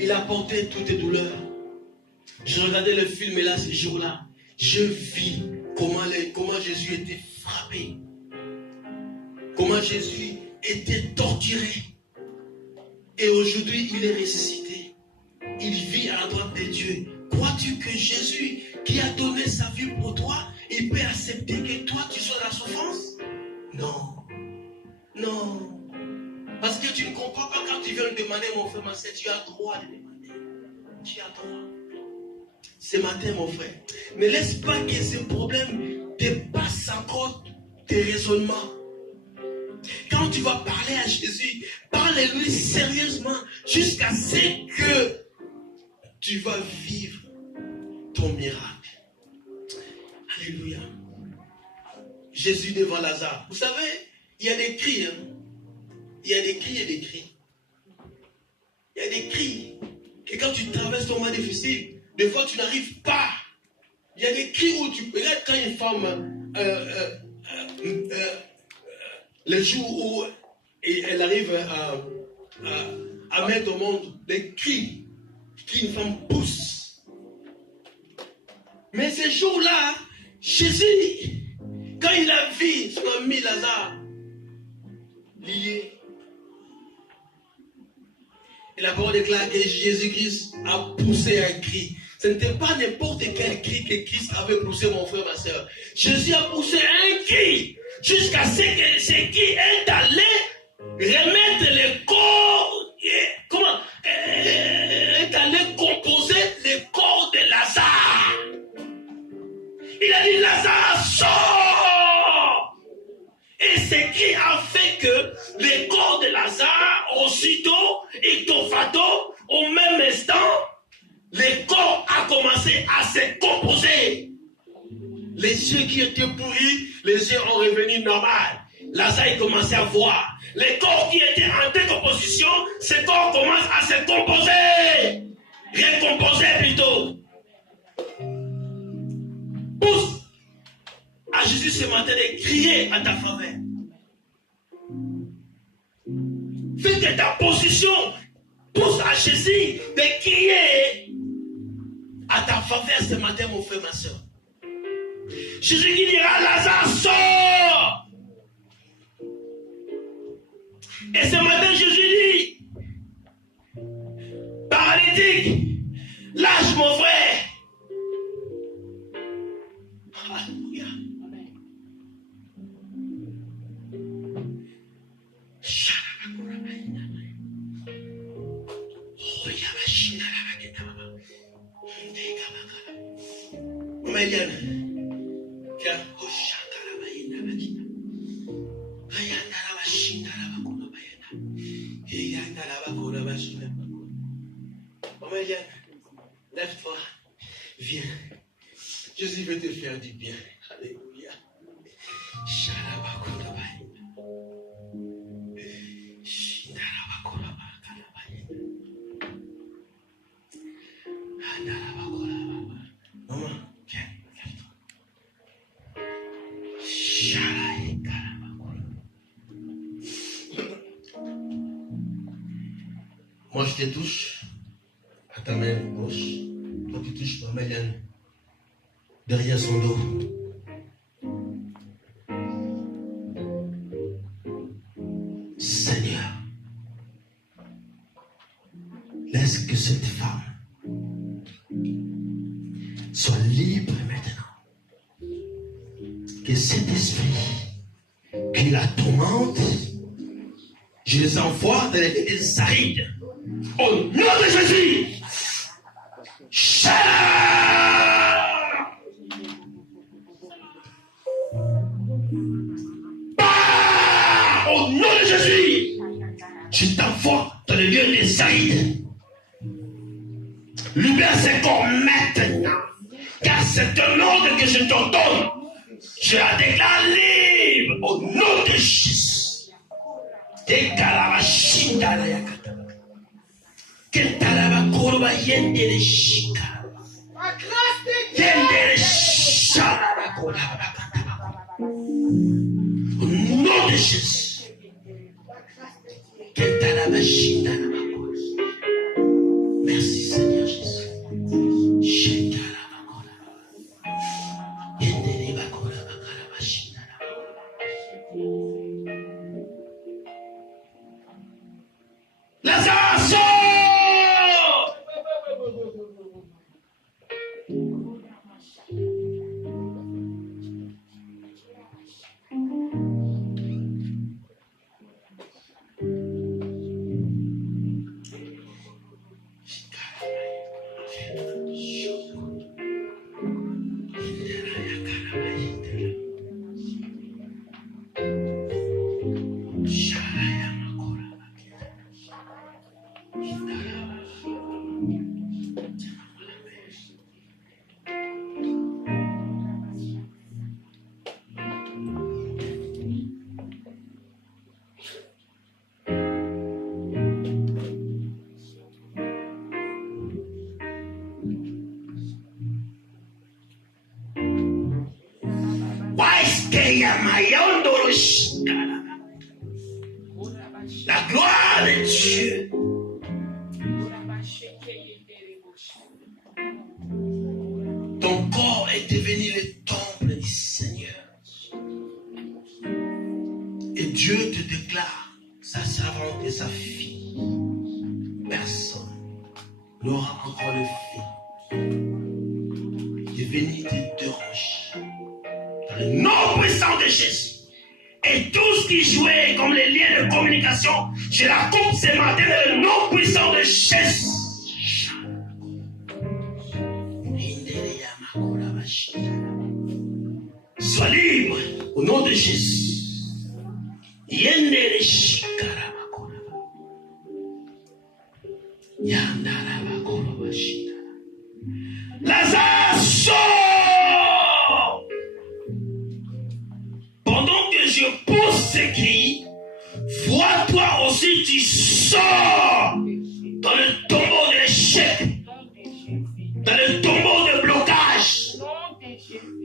il a porté toutes tes douleurs. Je regardais le film et là, ce jour-là, je vis comment Jésus était frappé. Comment Jésus était torturé. Et aujourd'hui, il est ressuscité. Il vit à la droite de Dieu. Crois-tu que Jésus, qui a donné sa vie pour toi, il peut accepter que toi, tu sois dans la souffrance? Non. Non. Parce que tu ne comprends pas quand tu viens de demander, mon frère, ma soeur, tu as droit de demander. Tu as droit. Ce matin, mon frère, ne laisse pas que ce problème dépasse encore tes raisonnements. Quand tu vas parler à Jésus, parle-lui sérieusement jusqu'à ce que tu vas vivre ton miracle. Alléluia. Jésus devant Lazare. Vous savez, il y a des cris. Hein? Il y a des cris et des cris. Il y a des cris. Et quand tu traverses ton moment difficile, des fois tu n'arrives pas. Il y a des cris où tu peux. Regarde quand une femme, le jour où elle arrive à mettre au monde des cris qu'une femme pousse. Mais ce jour-là, Jésus, quand il a vu son ami Lazare lié, et la parole déclare que Jésus-Christ a poussé un cri. Ce n'était pas n'importe quel cri que Christ avait poussé, mon frère, ma soeur. Jésus a poussé un cri jusqu'à ce que ce qui est allé remettre le corps, est allé composer le corps de Lazare. Il a dit, Lazare, sors! Et ce qui a fait que le corps de Lazare, aussitôt, ictofato, au même instant, le corps a commencé à se composer. Les yeux qui étaient pourris, les yeux ont revenu normal. Lazare commençait à voir. Les corps qui étaient en décomposition, ces corps commencent à se composer. Récomposer plutôt. Pousse à Jésus ce matin de crier à ta faveur. Fais de ta position. Pousse à Jésus de crier à ta faveur ce matin, mon frère, ma soeur. Jésus qui dira, Lazare, sors! Et ce matin, Jésus dit, paralytique, lâche mon frère. Alléluia. bien. Jésus veut te faire du bien. Alléluia. Maman, viens, lève-toi. Moi, je te touche à ta main gauche. Toi, tu touches ma main derrière son dos. Seigneur, laisse que cette femme soit libre maintenant. Que cet esprit qui la tourmente, je les envoie dans les villes arides. Au nom de Jésus. Au nom de Jésus. Je t'envoie dans les lieux des arides. Libère ces corps maintenant. Car c'est un ordre que je te donne. Je la déclare libre au nom de Jésus. Au nom de Jésus. Merci Seigneur Jésus. Lazare sort! La gloire de Dieu. Ton corps est devenu le temple du Seigneur. Et Dieu te déclare sa servante et sa fille. Personne n'aura encore le fait de venir te déranger. Dans le nom puissant de Jésus. Et tout ce qui jouait comme les liens de communication, je la coupe ce matin dans le nom puissant de Jésus. Sois libre au nom de Jésus. Lazare sort. Pendant que je pousse ces cris, vois toi aussi tu sors dans le tombeau de l'échec, dans le tombeau de blocage,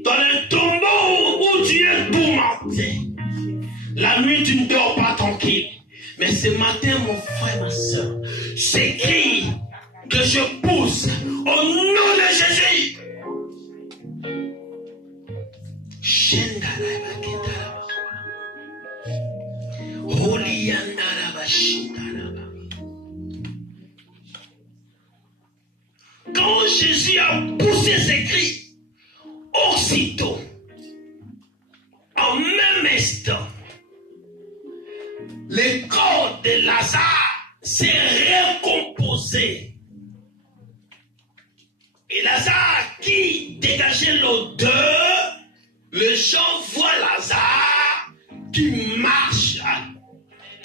dans le tombeau où tu es tourmenté. La nuit tu ne dors pas tranquille, mais ce matin mon frère, ma soeur, ces cris que je pousse au nom de Jésus. Quand Jésus a poussé ses cris, aussitôt, en même instant, le corps de Lazare s'est recomposé. Et Lazare qui dégageait l'odeur, les gens voient Lazare qui marche à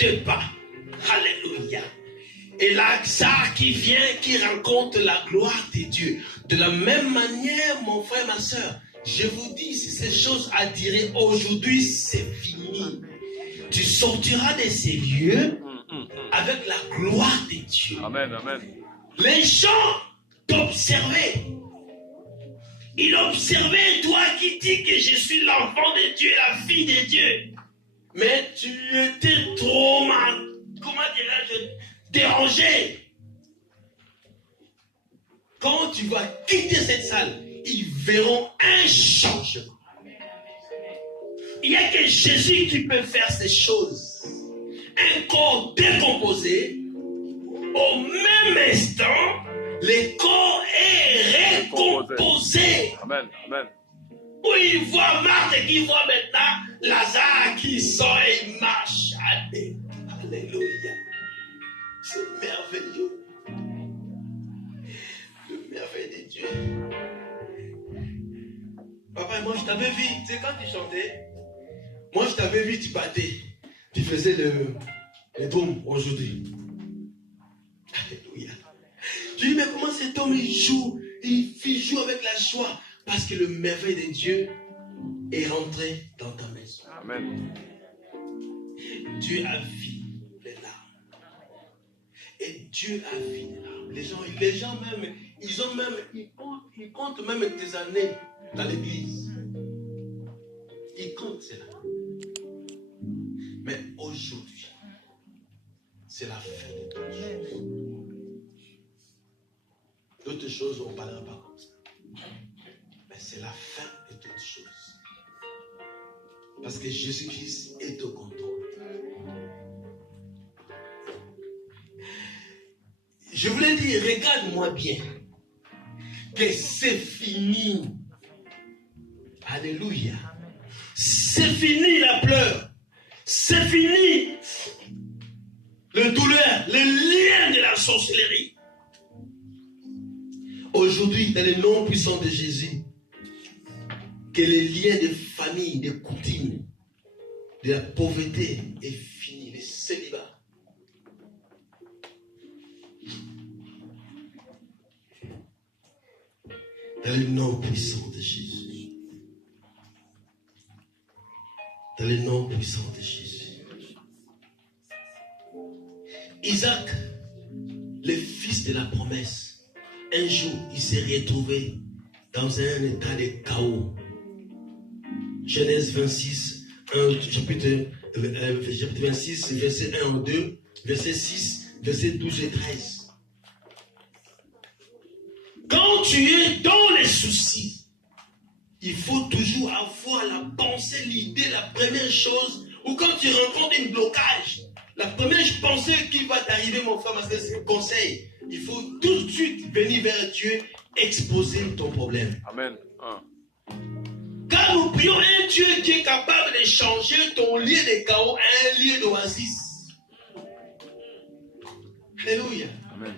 2 pas. Alléluia. Et Lazare qui vient, qui rencontre la gloire de Dieu. De la même manière, mon frère, ma soeur, je vous dis, si ces choses à dire aujourd'hui, c'est fini. Tu sortiras de ces lieux avec la gloire de Dieu. Amen, amen. Les gens t'observaient. Ils observaient toi qui dis que je suis l'enfant de Dieu, la fille de Dieu. Mais tu étais trop mal, comment dirais-je, dérangé. Quand tu vas quitter cette salle, ils verront un changement. Il n'y a que Jésus qui peut faire ces choses. Un corps décomposé, au même instant, le corps est recomposé. Amen, amen. Où il voit Marthe et qui voit maintenant Lazare qui sort et il marche. Alléluia. C'est merveilleux. Le merveille de Dieu. Papa, moi je t'avais vu, tu sais, quand tu chantais, moi je t'avais vu, tu battais. Tu faisais le dôme aujourd'hui. Alléluia. Je dis, mais comment cet homme il joue avec la joie parce que le merveille de Dieu est rentré dans ta maison. Amen. Dieu a vu les larmes. Et Dieu a vu les larmes. Les gens même, ils comptent même tes années dans l'église. Ils comptent cela. Mais aujourd'hui, c'est la fin de toutes choses. D'autres choses, on ne parlera pas comme ça. Mais c'est la fin de toutes choses. Parce que Jésus-Christ est au contrôle. Je voulais dire, regarde-moi bien, que c'est fini. Alléluia. C'est fini la pleure. C'est fini le douleur, le lien de la sorcellerie. Aujourd'hui, dans le nom puissant de Jésus, que les liens de famille, de coutume, de la pauvreté est fini, le célibat. Dans le nom puissant de Jésus. Dans le nom puissant de Jésus. Isaac, le fils de la promesse, un jour, il s'est retrouvé dans un état de chaos. Genèse 26, chapitre 26, verset 1 et 2, verset 6, verset 12 et 13. Quand tu es dans les soucis, il faut toujours avoir la pensée, l'idée, la première chose, ou quand tu rencontres un blocage, la première pensée qui va t'arriver, mon frère, c'est un conseil. Il faut tout de suite venir vers Dieu, exposer ton problème. Amen. Car nous prions un Dieu qui est capable de changer ton lieu de chaos à un lieu d'oasis. Alléluia. Amen.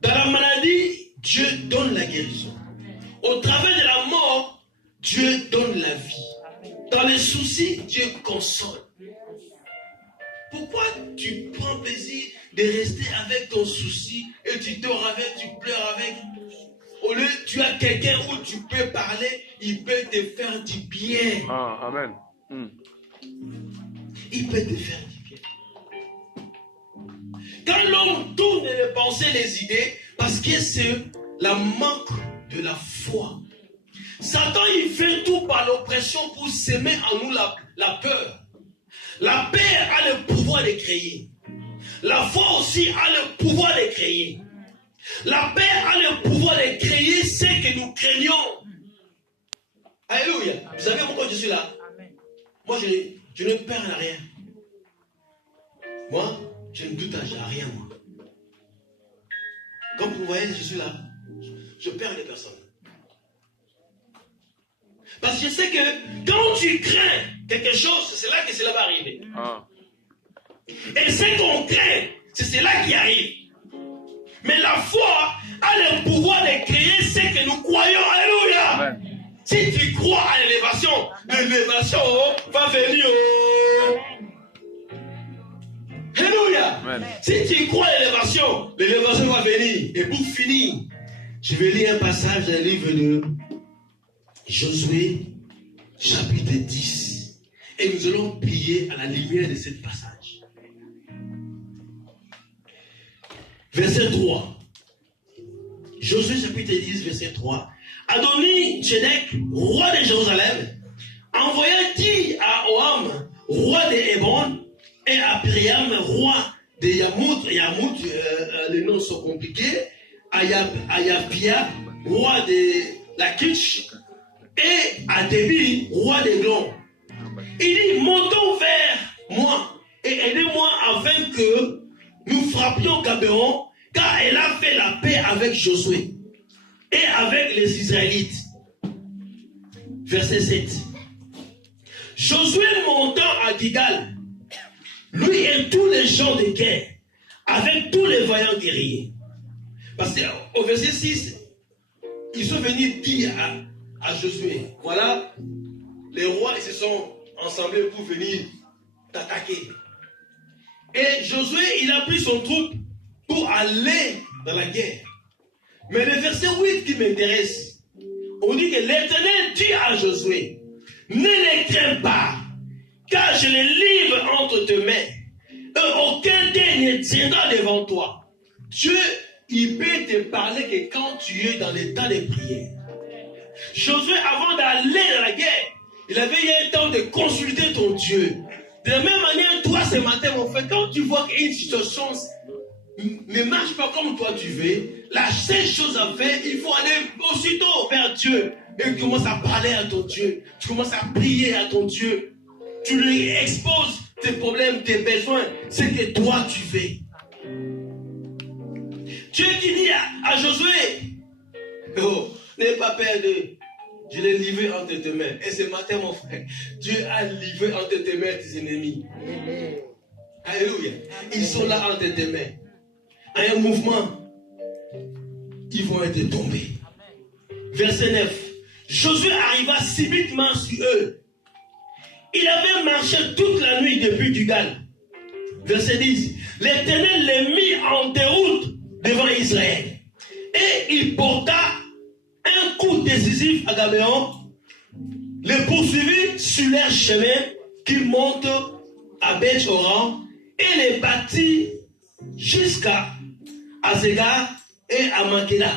Dans la maladie, Dieu donne la guérison. Au travers de la mort, Dieu donne la vie. Dans les soucis, Dieu console. Pourquoi tu prends plaisir de rester avec ton souci et tu dors avec, tu pleures avec? Au lieu, tu as quelqu'un où tu peux parler, il peut te faire du bien. Amen. Il peut te faire du bien. Quand l'homme tourne les pensées, les idées, parce que c'est la manque de la foi. Satan, il fait tout par l'oppression pour semer en nous la peur. La paix a le pouvoir de créer. La foi aussi a le pouvoir de créer. La paix a le pouvoir de créer ce que nous craignons. Alléluia. Vous savez pourquoi je suis là? Moi, je ne perds à rien. Moi, je ne doute à rien, moi. Comme vous voyez, je suis là. Je perds les personnes. Parce que je sais que quand tu crains quelque chose, c'est là que cela va arriver. Et ce qu'on craint, c'est cela qui arrive. Mais la foi a le pouvoir de créer ce que nous croyons. Alléluia. Amen. Si tu crois à l'élévation, l'élévation va venir. Alléluia. Amen. Si tu crois à l'élévation va venir. Et pour finir, Je vais lire un passage dans le livre de Josué, chapitre 10. Et nous allons prier à la lumière de ce passage. Verset 3. Josué, chapitre 10, verset 3. Adoni-Tchédek, roi de Jérusalem, envoya dit à Oam, roi de Hébron, et à Priam, roi de Yamout, les noms sont compliqués, Ayapia, roi de Lakish, et à Débi, roi de Glon. Il dit, montons vers moi et aidez-moi afin que nous frappions Gabéon, car elle a fait la paix avec Josué et avec les Israélites. Verset 7. Josué montant à Gilgal, lui et tous les gens de guerre, avec tous les vaillants guerriers. Parce qu'au verset 6, ils sont venus dire à Josué, voilà, les rois ils se sont ensemblés pour venir t'attaquer. Et Josué, il a pris son troupe pour aller dans la guerre. Mais le verset 8 qui m'intéresse, on dit que l'Éternel dit à Josué, ne les crains pas, car je les livre entre tes mains. Et aucun d'eux ne tiendra devant toi. Dieu, il peut te parler que quand tu es dans l'état de prière. Josué, avant d'aller dans la guerre, il avait eu un temps de consulter ton Dieu. De la même manière, toi, ce matin, mon frère, quand tu vois qu'une situation ne marche pas comme toi tu veux, la seule chose à faire, il faut aller aussitôt vers Dieu. Et tu commences à parler à ton Dieu. Tu commences à prier à ton Dieu. Tu lui exposes tes problèmes, tes besoins, ce que toi tu veux. Dieu qui dit à Josué, oh, n'aie pas peur de... Je l'ai livré entre tes mains. Et ce matin, mon frère, Dieu a livré entre tes mains tes ennemis. Amen. Alléluia. Ils sont là entre tes mains. À un mouvement, ils vont être tombés. Verset 9. Josué arriva subitement sur eux. Il avait marché toute la nuit depuis Gilgal. Verset 10. L'Éternel les mit en déroute devant Israël. Et il porta un coup décisif à Gabéon, les poursuivit sur leur chemin qui monte à Beth-Horon et les battit jusqu'à Azéga et à Makeda.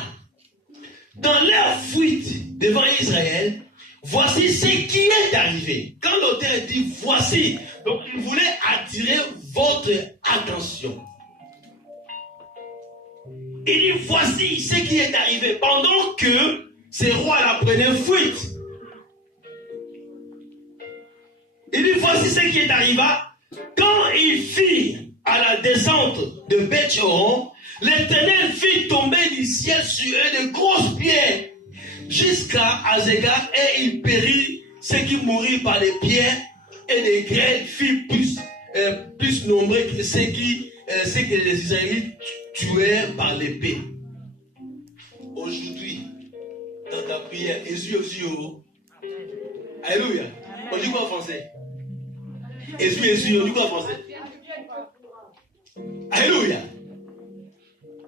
Dans leur fuite devant Israël, voici ce qui est arrivé. Quand l'auteur dit voici, donc il voulait attirer votre attention. Il dit voici ce qui est arrivé pendant que ces rois-là prenaient fuite. Il dit voici ce qui est arrivé quand ils firent à la descente de Beth-Horon, l'Éternel fit tomber du ciel sur eux de grosses pierres jusqu'à Azéga et il périt ceux qui moururent par les pierres et les grêles furent plus nombreux que ceux que les Israélites tuèrent par l'épée. Aujourd'hui, dans ta prière, Jésus. Alléluia. On dit quoi en français? Jésus, on dit quoi en français? Alléluia.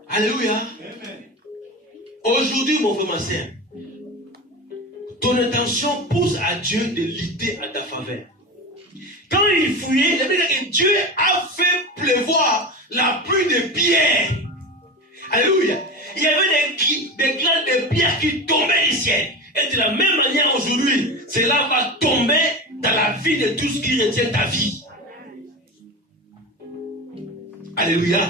Alléluia. Aujourd'hui, mon frère, ma soeur, ton intention pousse à Dieu de lutter à ta faveur. Quand il fouillait, il avait dit que Dieu a fait pleuvoir la pluie de pierres. Alléluia. Il y avait des grains de pierres qui tombaient du ciel. Et de la même manière aujourd'hui, cela va tomber dans la vie de tout ce qui retient ta vie. Alléluia.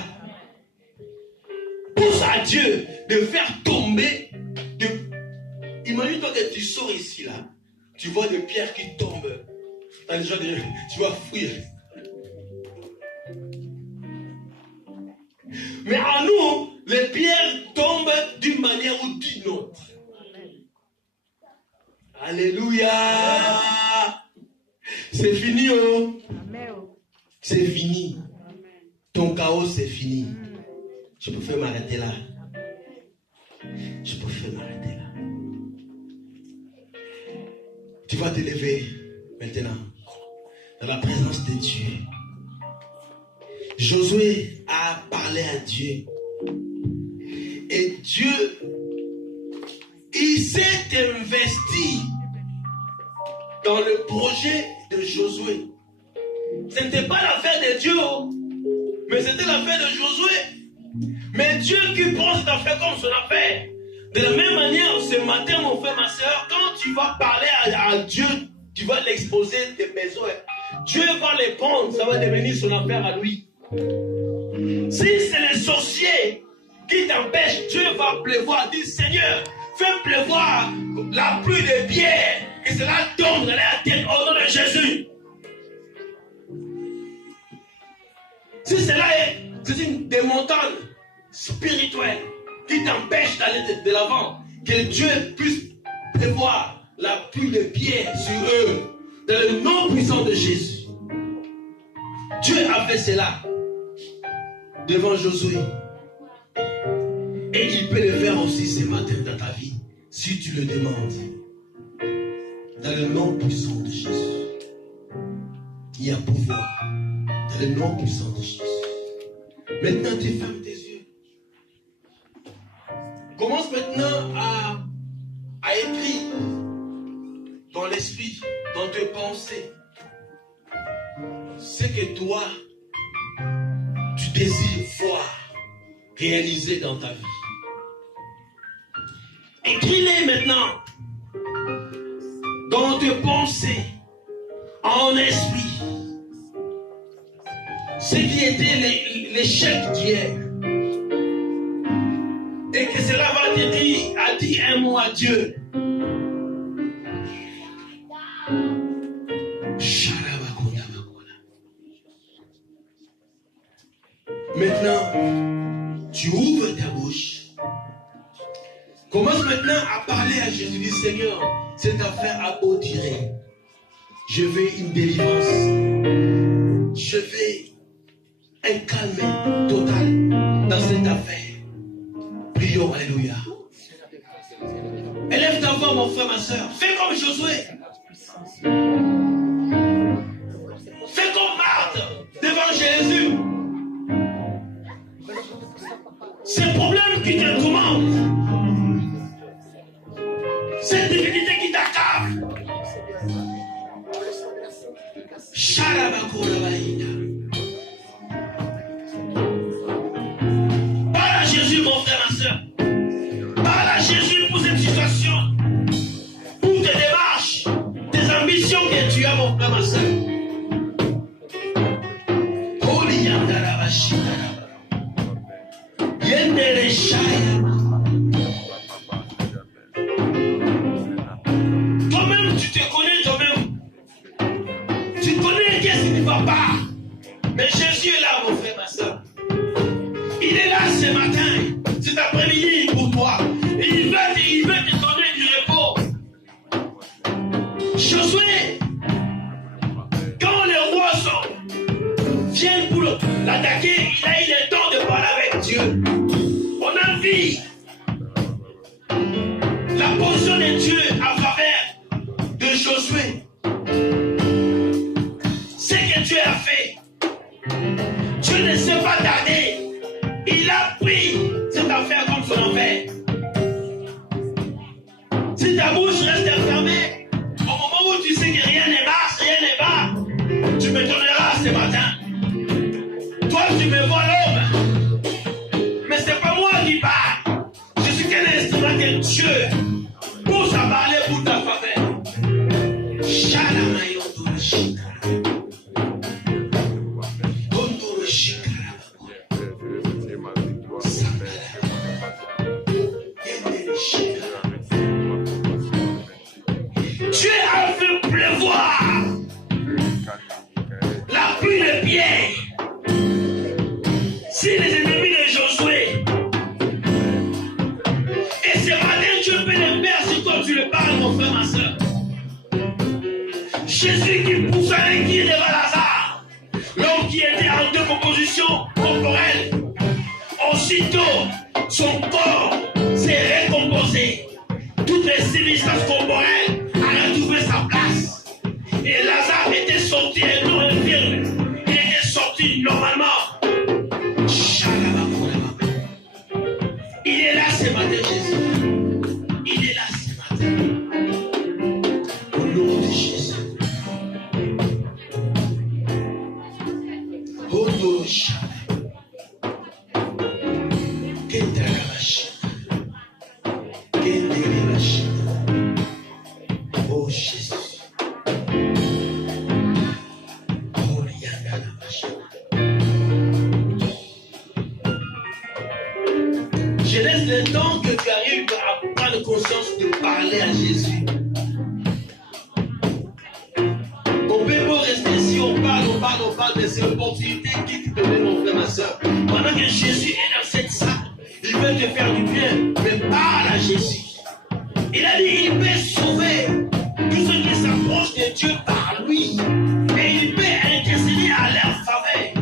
Pousse à Dieu de faire tomber. Imagine-toi que tu sors ici, là. Tu vois des pierres qui tombent. Tu vas fuir. Mais à nous, les pierres tombent d'une manière ou d'une autre. Alléluia. C'est fini, oh. C'est fini. Ton chaos, c'est fini. Je peux faire m'arrêter là. Je peux faire m'arrêter là. Tu vas te lever maintenant dans la présence de Dieu. Josué a parlé à Dieu. Et Dieu s'est investi dans le projet de Josué. Ce n'était pas l'affaire de Dieu, mais c'était l'affaire de Josué. Mais Dieu qui prend cette affaire comme son affaire. De la même manière, ce matin, mon frère, ma soeur, quand tu vas parler à Dieu, tu vas l'exposer tes besoins. Dieu va les prendre, ça va devenir son affaire à lui. Si c'est les sorciers qui t'empêchent, Dieu va pleuvoir. Dis Seigneur, fais pleuvoir la pluie de pierre, que cela tombe dans la tête au nom de Jésus. Si cela c'est une démontante spirituelle qui t'empêche d'aller de l'avant, que Dieu puisse prévoir la pluie de pierre sur eux, dans le nom puissant de Jésus. Dieu a fait cela devant Josué. Et il peut le faire aussi ce matin dans ta vie, si tu le demandes. Dans le nom puissant de Jésus. Il y a pouvoir. Dans le nom puissant de Jésus. Maintenant, tu fermes tes yeux. Commence maintenant à écrire dans l'esprit, dans tes pensées, ce que toi, tu désires voir réaliser dans ta vie. Écris-les maintenant dans tes pensées, en esprit, ce qui était l'échec d'hier. Et que cela va te dire, a dit un mot à Dieu. Maintenant, tu ouvres ta bouche. Commence maintenant à parler à Jésus. Dis Seigneur, cette affaire a beau tirer. Je veux une délivrance. Je veux un calme total dans cette affaire. Prions, alléluia. Élève ta voix, mon frère, ma soeur. Fais comme Josué. Fais comme Marthe devant Jésus. Ces problèmes qui te tourmentent, cette divinité qui t'accable, parle à Jésus, mon frère, ma soeur. Parle à Jésus pour cette situation, pour tes démarches, tes ambitions que tu as, mon frère, ma soeur. Toi-même, tu te connais toi-même. Tu connais qu'est-ce qui ne va pas. Mais Jésus est là, mon frère, ma soeur. Il est là ce matin, cet après-midi pour toi. Il veut te donner du repos. Josué, quand les rois viennent pour l'attaquer, il a eu le temps de parler avec Dieu. On a vu la position de Dieu en faveur de Josué. Ce que Dieu a fait, Dieu ne s'est pas tardé. Il a pris cette affaire comme son affaire. Si ta bouche reste fermée, au moment où tu sais que rien ne marche, rien ne va, tu me donneras ce matin. Toi, tu me vois l'homme. Mais c'est pas moi qui parle. Je suis qu'un instrument de Dieu pour ça parler pour ta faveur. Dieu a fait pleuvoir la pluie de pierre. Si les ennemis de Josué, et ce matin Dieu peut le faire si toi tu le parles, mon frère, ma soeur. Jésus qui poussa un pied devant Lazare, l'homme qui était en décomposition corporelle, aussitôt son corps s'est recomposé. Toutes les substances corporelles ont retrouvé sa place. Et Lazare était sorti et non infirme. Il était sorti normalement. Il est là ce matin, Jésus. Il est là ce matin. Oh Jésus. Je laisse le temps que tu arrives à prendre conscience de parler à Jésus. On peut pas rester ici, on parle, mais c'est l'opportunité qui te donne, mon frère, ma soeur. Pendant que Jésus est dans cette salle, il veut te faire du bien, mais parle à Jésus. Il a dit, il peut sauver tous ceux qui s'approchent de Dieu par lui. Et il peut intercéder à leur faveur.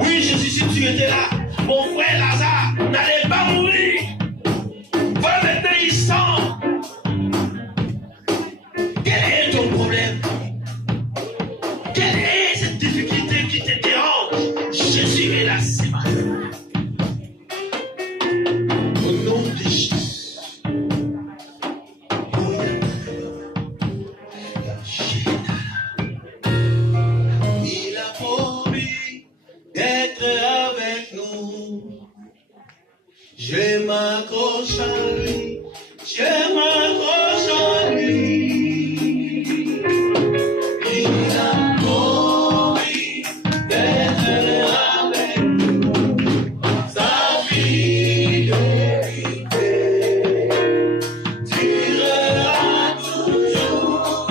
Oui, Jésus, si tu étais là, mon frère Lazare n'allait pas mourir. Voilà maintenant, il sent. Quel est ton problème? Quelle est cette difficulté qui te dérange? Jésus est là, c'est mal. Au nom de Jésus. Il a promis d'être avec nous. Je m'accroche à lui. Je m'accroche à lui. Il a promis d'être avec nous. Sa fidélité durera toujours.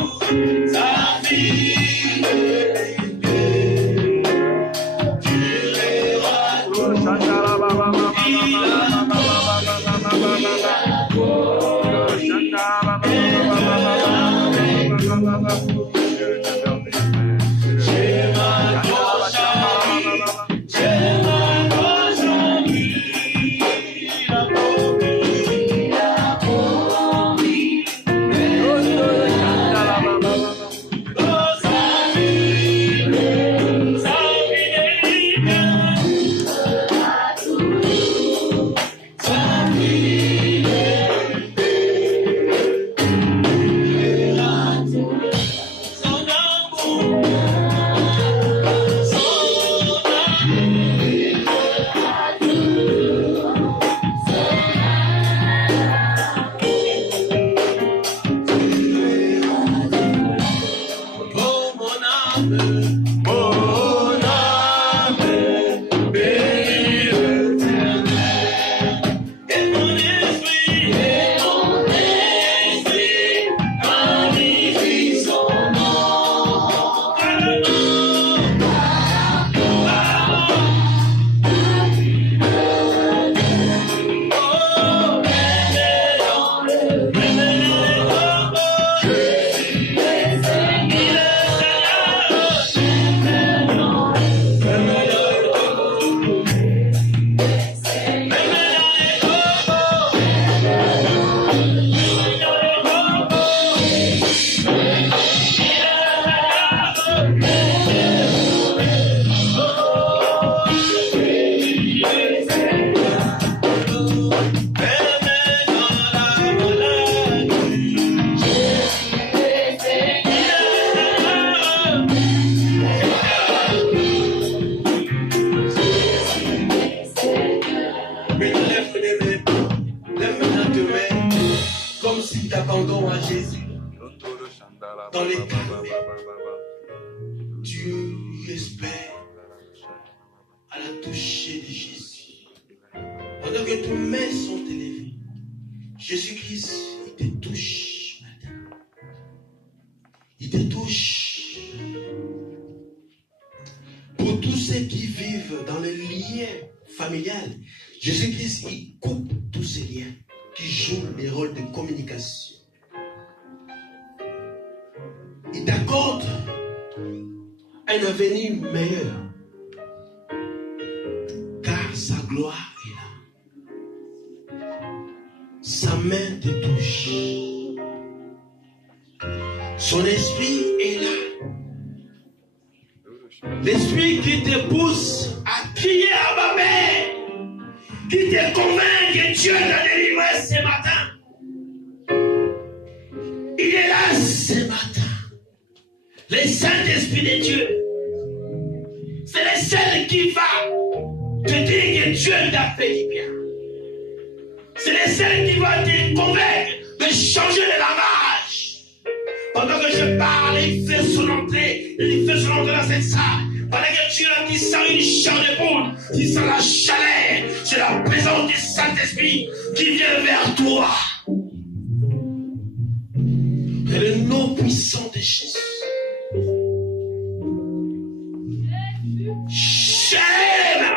Sa fidélité durera toujours. Jésus-Christ, il coupe tous ces liens qui jouent les rôles de communication. Il t'accorde un avenir meilleur, car sa gloire est là. Sa main te touche. Son esprit est là. L'esprit qui te pousse à crier à ma mère, qui te convainc que Dieu t'a délivré ce matin. Il est là ce matin. Le Saint-Esprit de Dieu, c'est le seul qui va te dire que Dieu t'a fait du bien. C'est les seuls qui vont te convaincre de changer de langage. Pendant que je parle, il fait son entrée dans cette salle. Pendant que tu es là, tu sens une chair de poule, tu sens la chaleur, c'est la présence du Saint-Esprit qui vient vers toi. Et le nom puissant de Jésus. Chaleur.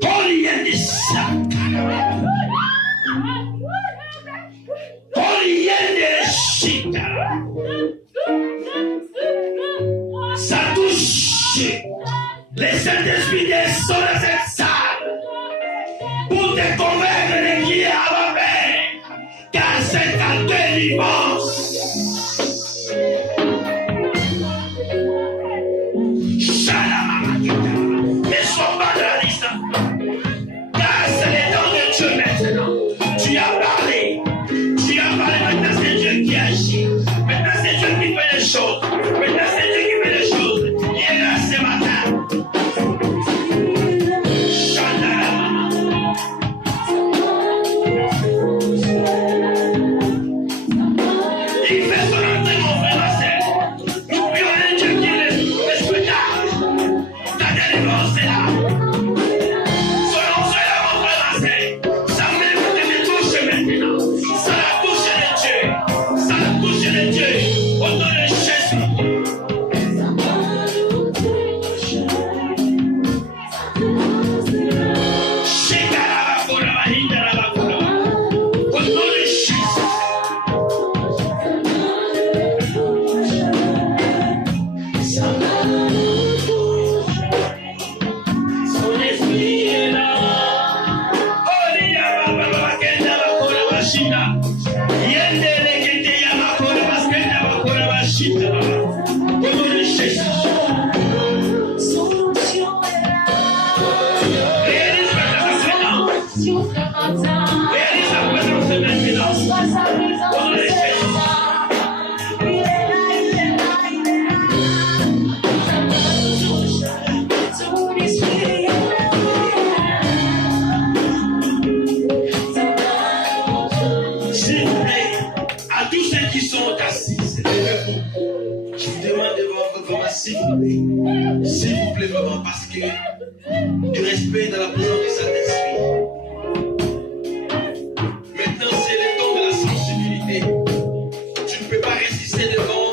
Polyen de Sakara. Polyen de Shikara. Ça touche. Les Saint-Esprit descendent dans cette salle pour te convaincre de qui est à ma mère, car c'est ta délivrance. Ne sois pas dans la liste, car c'est les dons de Dieu maintenant. Tu as parlé, maintenant c'est Dieu qui agit, maintenant c'est Dieu qui fait les choses, maintenant c'est Dieu qui fait les choses. Il est là ce matin. Il fait son entrée, mon frère, ma sœur. Nous prions un Dieu qui est respectable. Ta délivrance est là. Soyons là, mon frère, ma sœur. Ça me touche maintenant. Ça la touche de Dieu. Ça la touche de Dieu. Au nom de Jésus. Au nom de Jésus. Son esprit est là. Réalise la présence de maintenant. Au nom de Jésus. S'il vous plaît, à tous ceux qui sont assis, je vous demande vraiment, s'il vous plaît, vraiment, parce que du respect dans la présence du Saint-Esprit. Maintenant, c'est le temps de la sensibilité. Tu ne peux pas résister devant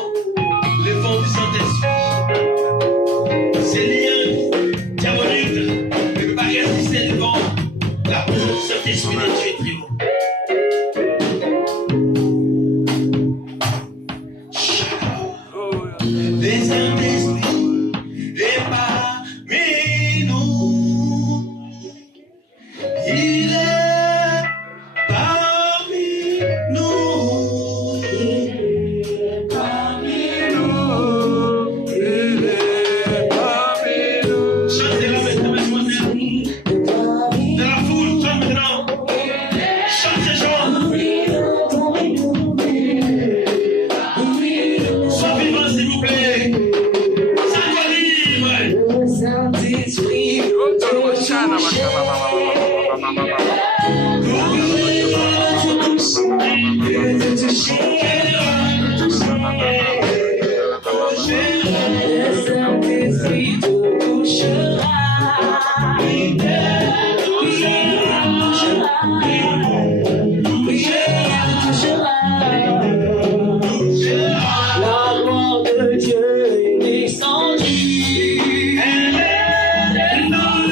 le vent du Saint-Esprit. Ces liens diaboliques ne peuvent pas résister devant la présence du Saint-Esprit de Dieu très haut. Les Saint-Esprit est parmi nous. Il est parmi nous. Il est parmi nous. Il est parmi nous. Chantez-la maintenant, mademoiselle. De la foule, chante maintenant. Chante ces gens. Sois vivant, s'il vous plaît. Ça doit vivre. Saint-Esprit, l'amour de Dieu est descendu. Elle est descendue.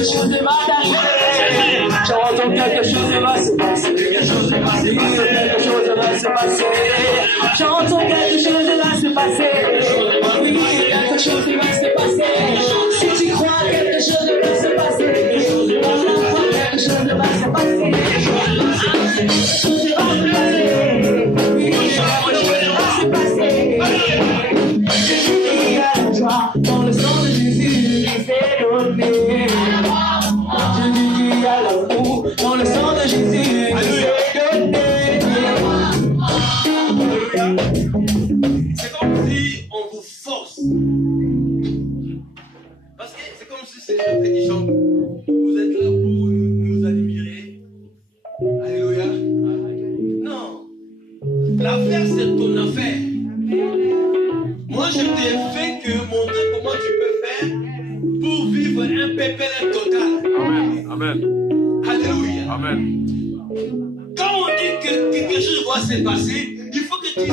quelque chose va t'arriver. J'entends quelque chose va se passer. Quelque chose va se passer. Quelque chose va se passer. J'entends quelque chose va se passer. Oui, quelque chose va se passer. Si tu crois quelque chose va se passer. Quelque chose va se passer. Quelque chose va se passer. Quelque chose va se passer. Oui, quelque chose va se passer. Jésus a la joie dans le sang de Jésus qui s'est donné. Jésus a l'amour dans le sang de Jésus qui s'est donné. C'est comme si on vous force. Parce que c'est comme si c'est eux qui chantent. Vous êtes là pour nous admirer. Alléluia. Non. L'affaire, c'est ton affaire. Moi, je t'ai fait que montrer comment tu peux faire pour vivre un PPL total. Amen. Amen. Alléluia. Amen. Quand on dit que quelque chose va se passer, il faut que tu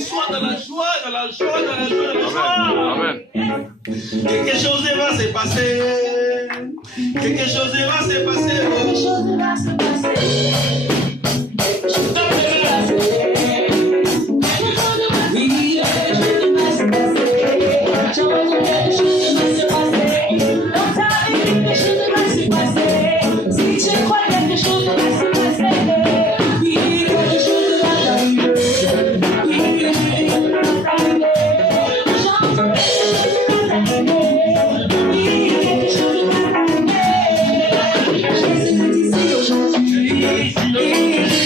sois dans la joie, dans la joie, dans la joie, dans la joie. Amen. Quelque chose va se passer. Quelque chose va se passer. Quelque chose va se passer. Quelque chose va se passer. Oui, quelque chose va se passer. J'entends quelque chose va se passer. Dans ta vie, quelque chose va se passer. Si tu crois quelque chose va se passer. Oui, quelque chose va t'arriver. Oui, quelque chose va t'arriver. J'entends quelque chose va t'arriver. Oui, quelque chose va t'arriver. Jésus est ici aujourd'hui. Jésus est ici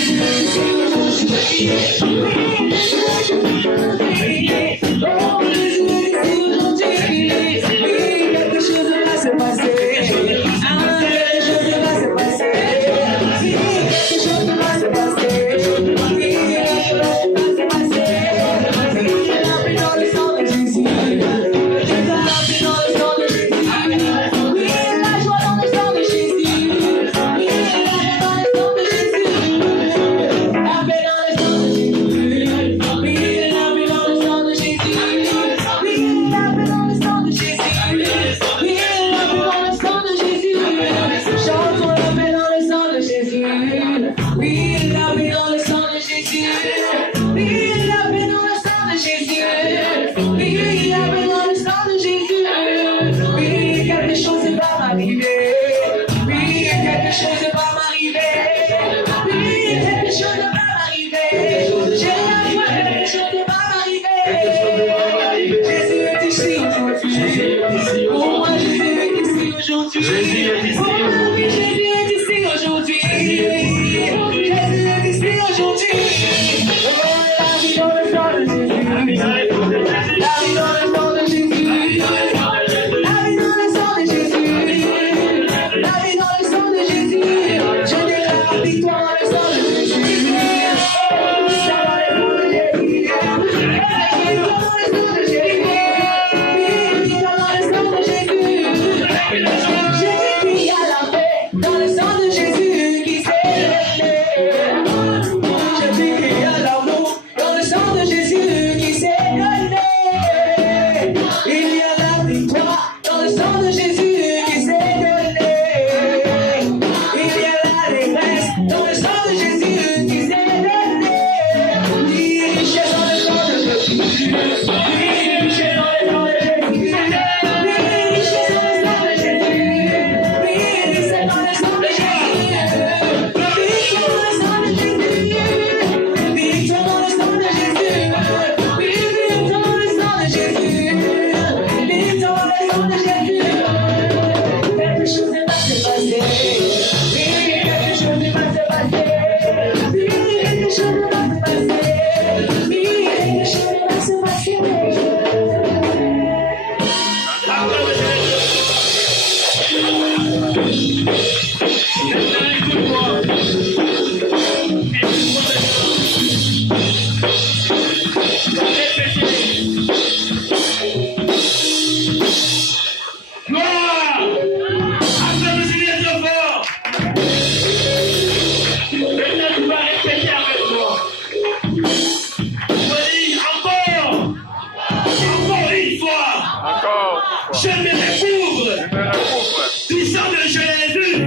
Je me découvre.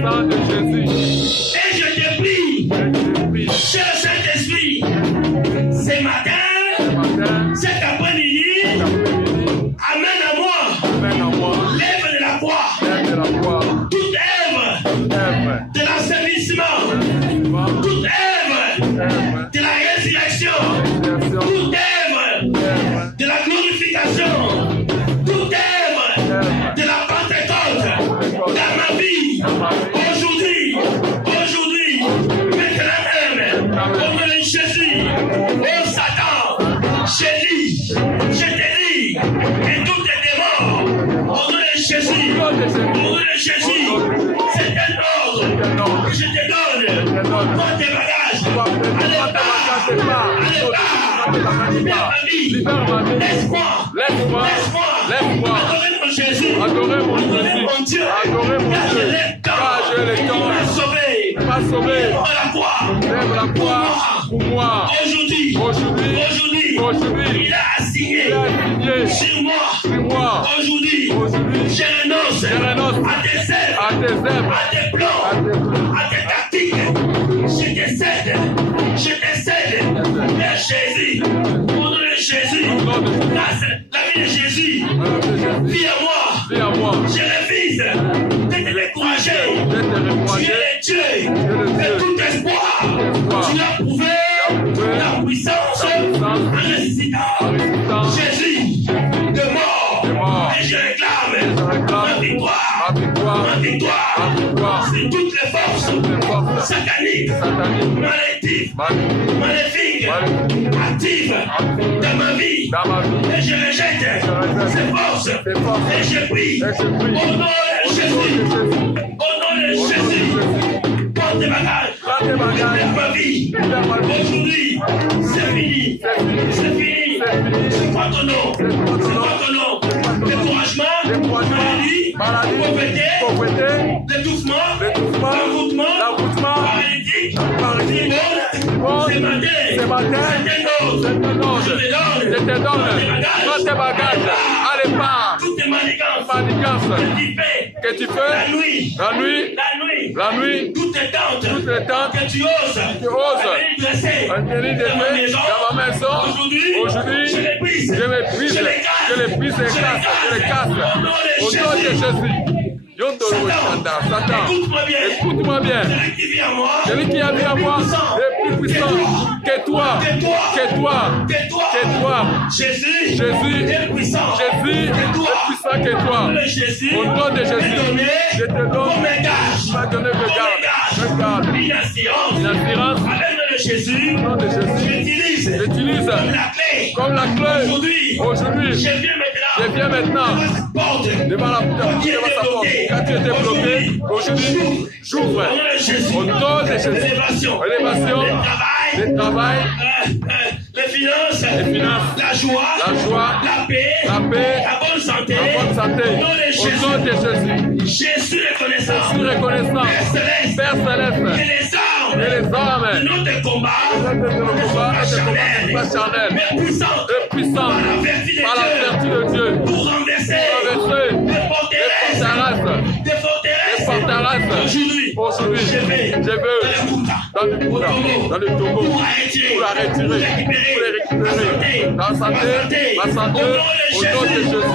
sang de Jésus. Et je te prie, cher Saint-Esprit, ce matin, cet après-midi, amène à moi l'œuvre de la croix, toute œuvre de l'assainissement, toute œuvre de la résurrection, toute œuvre de la glorification, toute œuvre de la Pentecôte dans ma vie, aujourd'hui, maintenant même, au nom de Jésus, oh Satan, je te dis, et tous tes démons, au nom de Jésus, c'est un ordre que je te donne, prends tes bagages, allez pas, libère ma vie, laisse-moi, adorer mon Jésus, adorer mon Dieu, car je l'ai tant, il m'a sauvé, lève la croix, pour moi, aujourd'hui, il a assigné sur moi, aujourd'hui, je renonce à tes œuvres, à tes plans, à tes tactiques, je te cède, Père Jésus, au nom de Jésus, la vie de Jésus, vie à moi, je refuse de te décourager, tu es le Dieu de tout espoir, tu l'as prouvé, la puissance en ressuscitant Jésus de mort, et je réclame ma victoire sur toutes les forces sataniques, maléfiques, actives dans ma vie, et je rejette ces forces, et je prie au nom de Jésus, prends tes bagages, libère ma vie, aujourd'hui, c'est fini, c'est quoi ton nom, découragement, maladie, pauvreté, l'étouffement, l'envoûtement, paralytique, c'est matin, je te donne, prends tes bagages, allez pas, toutes tes manigances que tu fais, la nuit, toutes les tentes que tu oses, venir dans ma maison, aujourd'hui, je les brise, je les casse, au nom de Jésus. Satan, écoute-moi bien. Celui qui a mis à moi est plus puissant que toi. Jésus est puissant que toi. Au nom de Jésus, je te donne, tu m'as donné le garde. Une assurance. Avec le nom de Jésus, j'utilise comme la clé. Aujourd'hui, je viens maintenant devant sa porte. Quand tu étais bloqué, aujourd'hui, j'ouvre. Au nom de Jésus, élévation, le travail, les finances, la joie, la paix, la bonne santé. Au nom de Jésus, je suis reconnaissant, Père Céleste, et les armes de notre combat est charnel, mais puissant par la vertu de Dieu, pour renverser des forteresses. Aujourd'hui, je vais dans le tombeau pour la retirer, pour les récupérer. Ma santé, au nom de Jésus.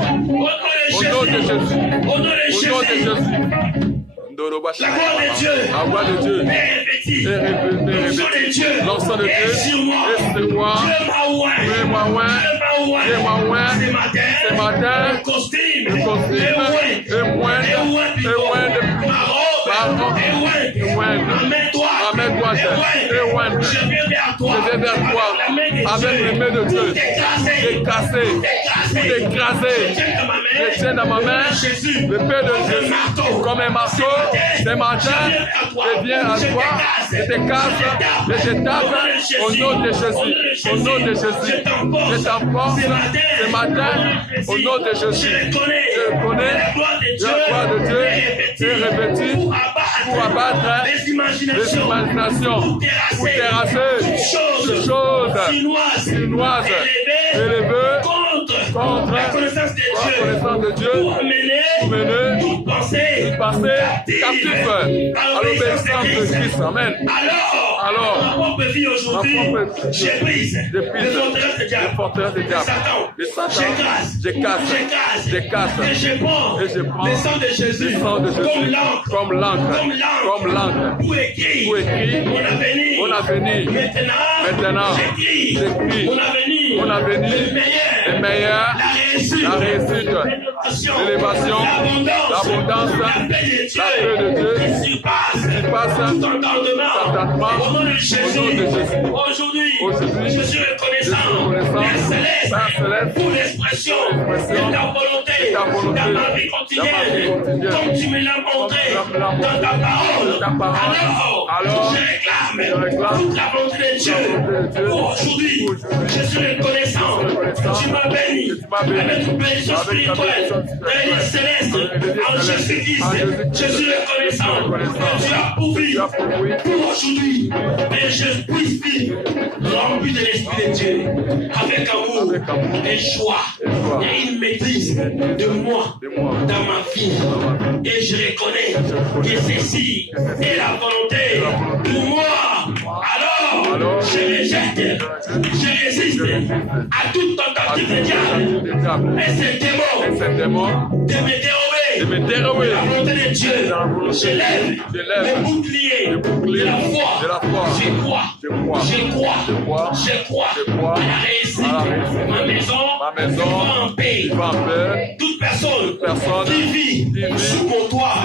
La gloire de Dieu est revêtue. L'onction de Dieu est sur moi. Ce matin, le costume est moins amène-toi, je viens vers toi, avec les mains de Dieu, décasser, je tiens dans ma main l'épée de Jésus, comme un marteau, ce matin, je viens à toi, je te casse, je te tape, au nom de Jésus, je t'emporte, ce matin, au nom de Jésus, je connais, la gloire de Dieu est revêtue pour abattre les imaginations, pour terrasser toutes choses chinoises élevées contre la connaissance de Dieu pour mener toute pensée captive à l'obéissance de Christ. Amen. Alors, ma propre vie aujourd'hui, j'ai prise les forteresses de diable, Satan, j'écrase, et je prends le sang de Jésus comme l'encre pour écrire mon avenir. Maintenant, j'écris mon avenir, le meilleur, la réussite, l'élévation, l'abondance, la paix de Dieu qui surpasse tout entendement. Au nom de Jésus, aujourd'hui, je suis reconnaissant, Père Céleste, pour l'expression de ta volonté dans ma vie quotidienne, comme tu me l'as montré dans ta parole. Alors, je réclame toute la volonté de Dieu. Pour aujourd'hui, je suis reconnaissant. Tu m'as béni avec une bénédiction spirituelle, Père Céleste, en Jésus-Christ. Je suis reconnaissant que tu as pourvu pour aujourd'hui. Et je puisse vivre rempli de l'Esprit de Dieu, avec amour et joie et une maîtrise de moi dans ma vie. Et je reconnais que ceci est la volonté pour moi. Alors, je rejette, je résiste à toute tentative de diable et ces démons de me dérober la volonté de Dieu. Je lève mes boucliers de la foi. Je crois à la réussite. Ma maison va en paix. Toute personne qui vit sous mon toit,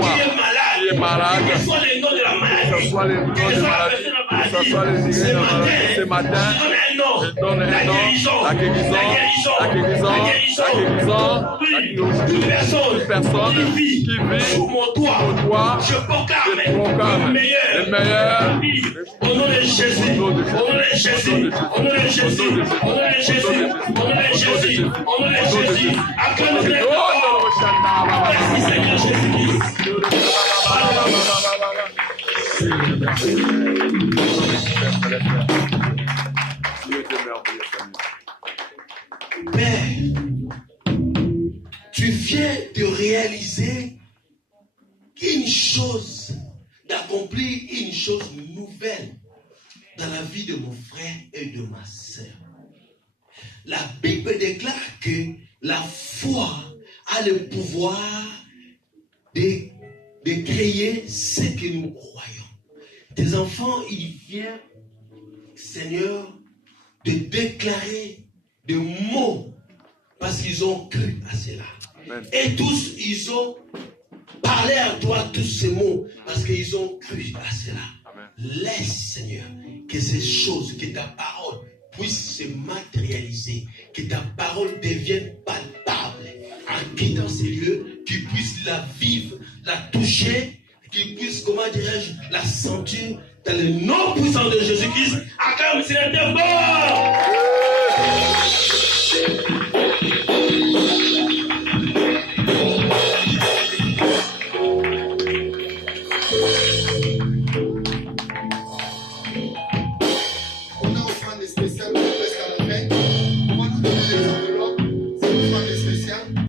qui est malade, que ce soit le nom de la maladie, que ce soit la personne de la maladie, ce matin, je donne un nom, la guérison. Toute personne qui vit sous mon toit, je proclame le meilleur. Au nom de Jésus, au nom de Jésus, au nom de Jésus, au nom de Jésus, au nom de Jésus, au nom de Jésus, acclame-le. Merci Seigneur Jésus-Christ. Père, tu viens de réaliser une chose, d'accomplir une chose nouvelle dans la vie de mon frère et de ma sœur. La Bible déclare que la foi a le pouvoir de créer ce que nous croyons. Tes enfants, il vient, Seigneur, de déclarer des mots parce qu'ils ont cru à cela. Amen. Et tous, ils ont parlé à toi tous ces mots parce qu'ils ont cru à cela. Amen. Laisse, Seigneur, que ces choses, que ta parole puisse se matérialiser, que ta parole devienne palpable en quittant ces lieux, qu'ils puissent la vivre, la toucher, qu'ils puissent, comment dirais-je, la sentir dans le nom puissant de Jésus-Christ. Acclame le Seigneur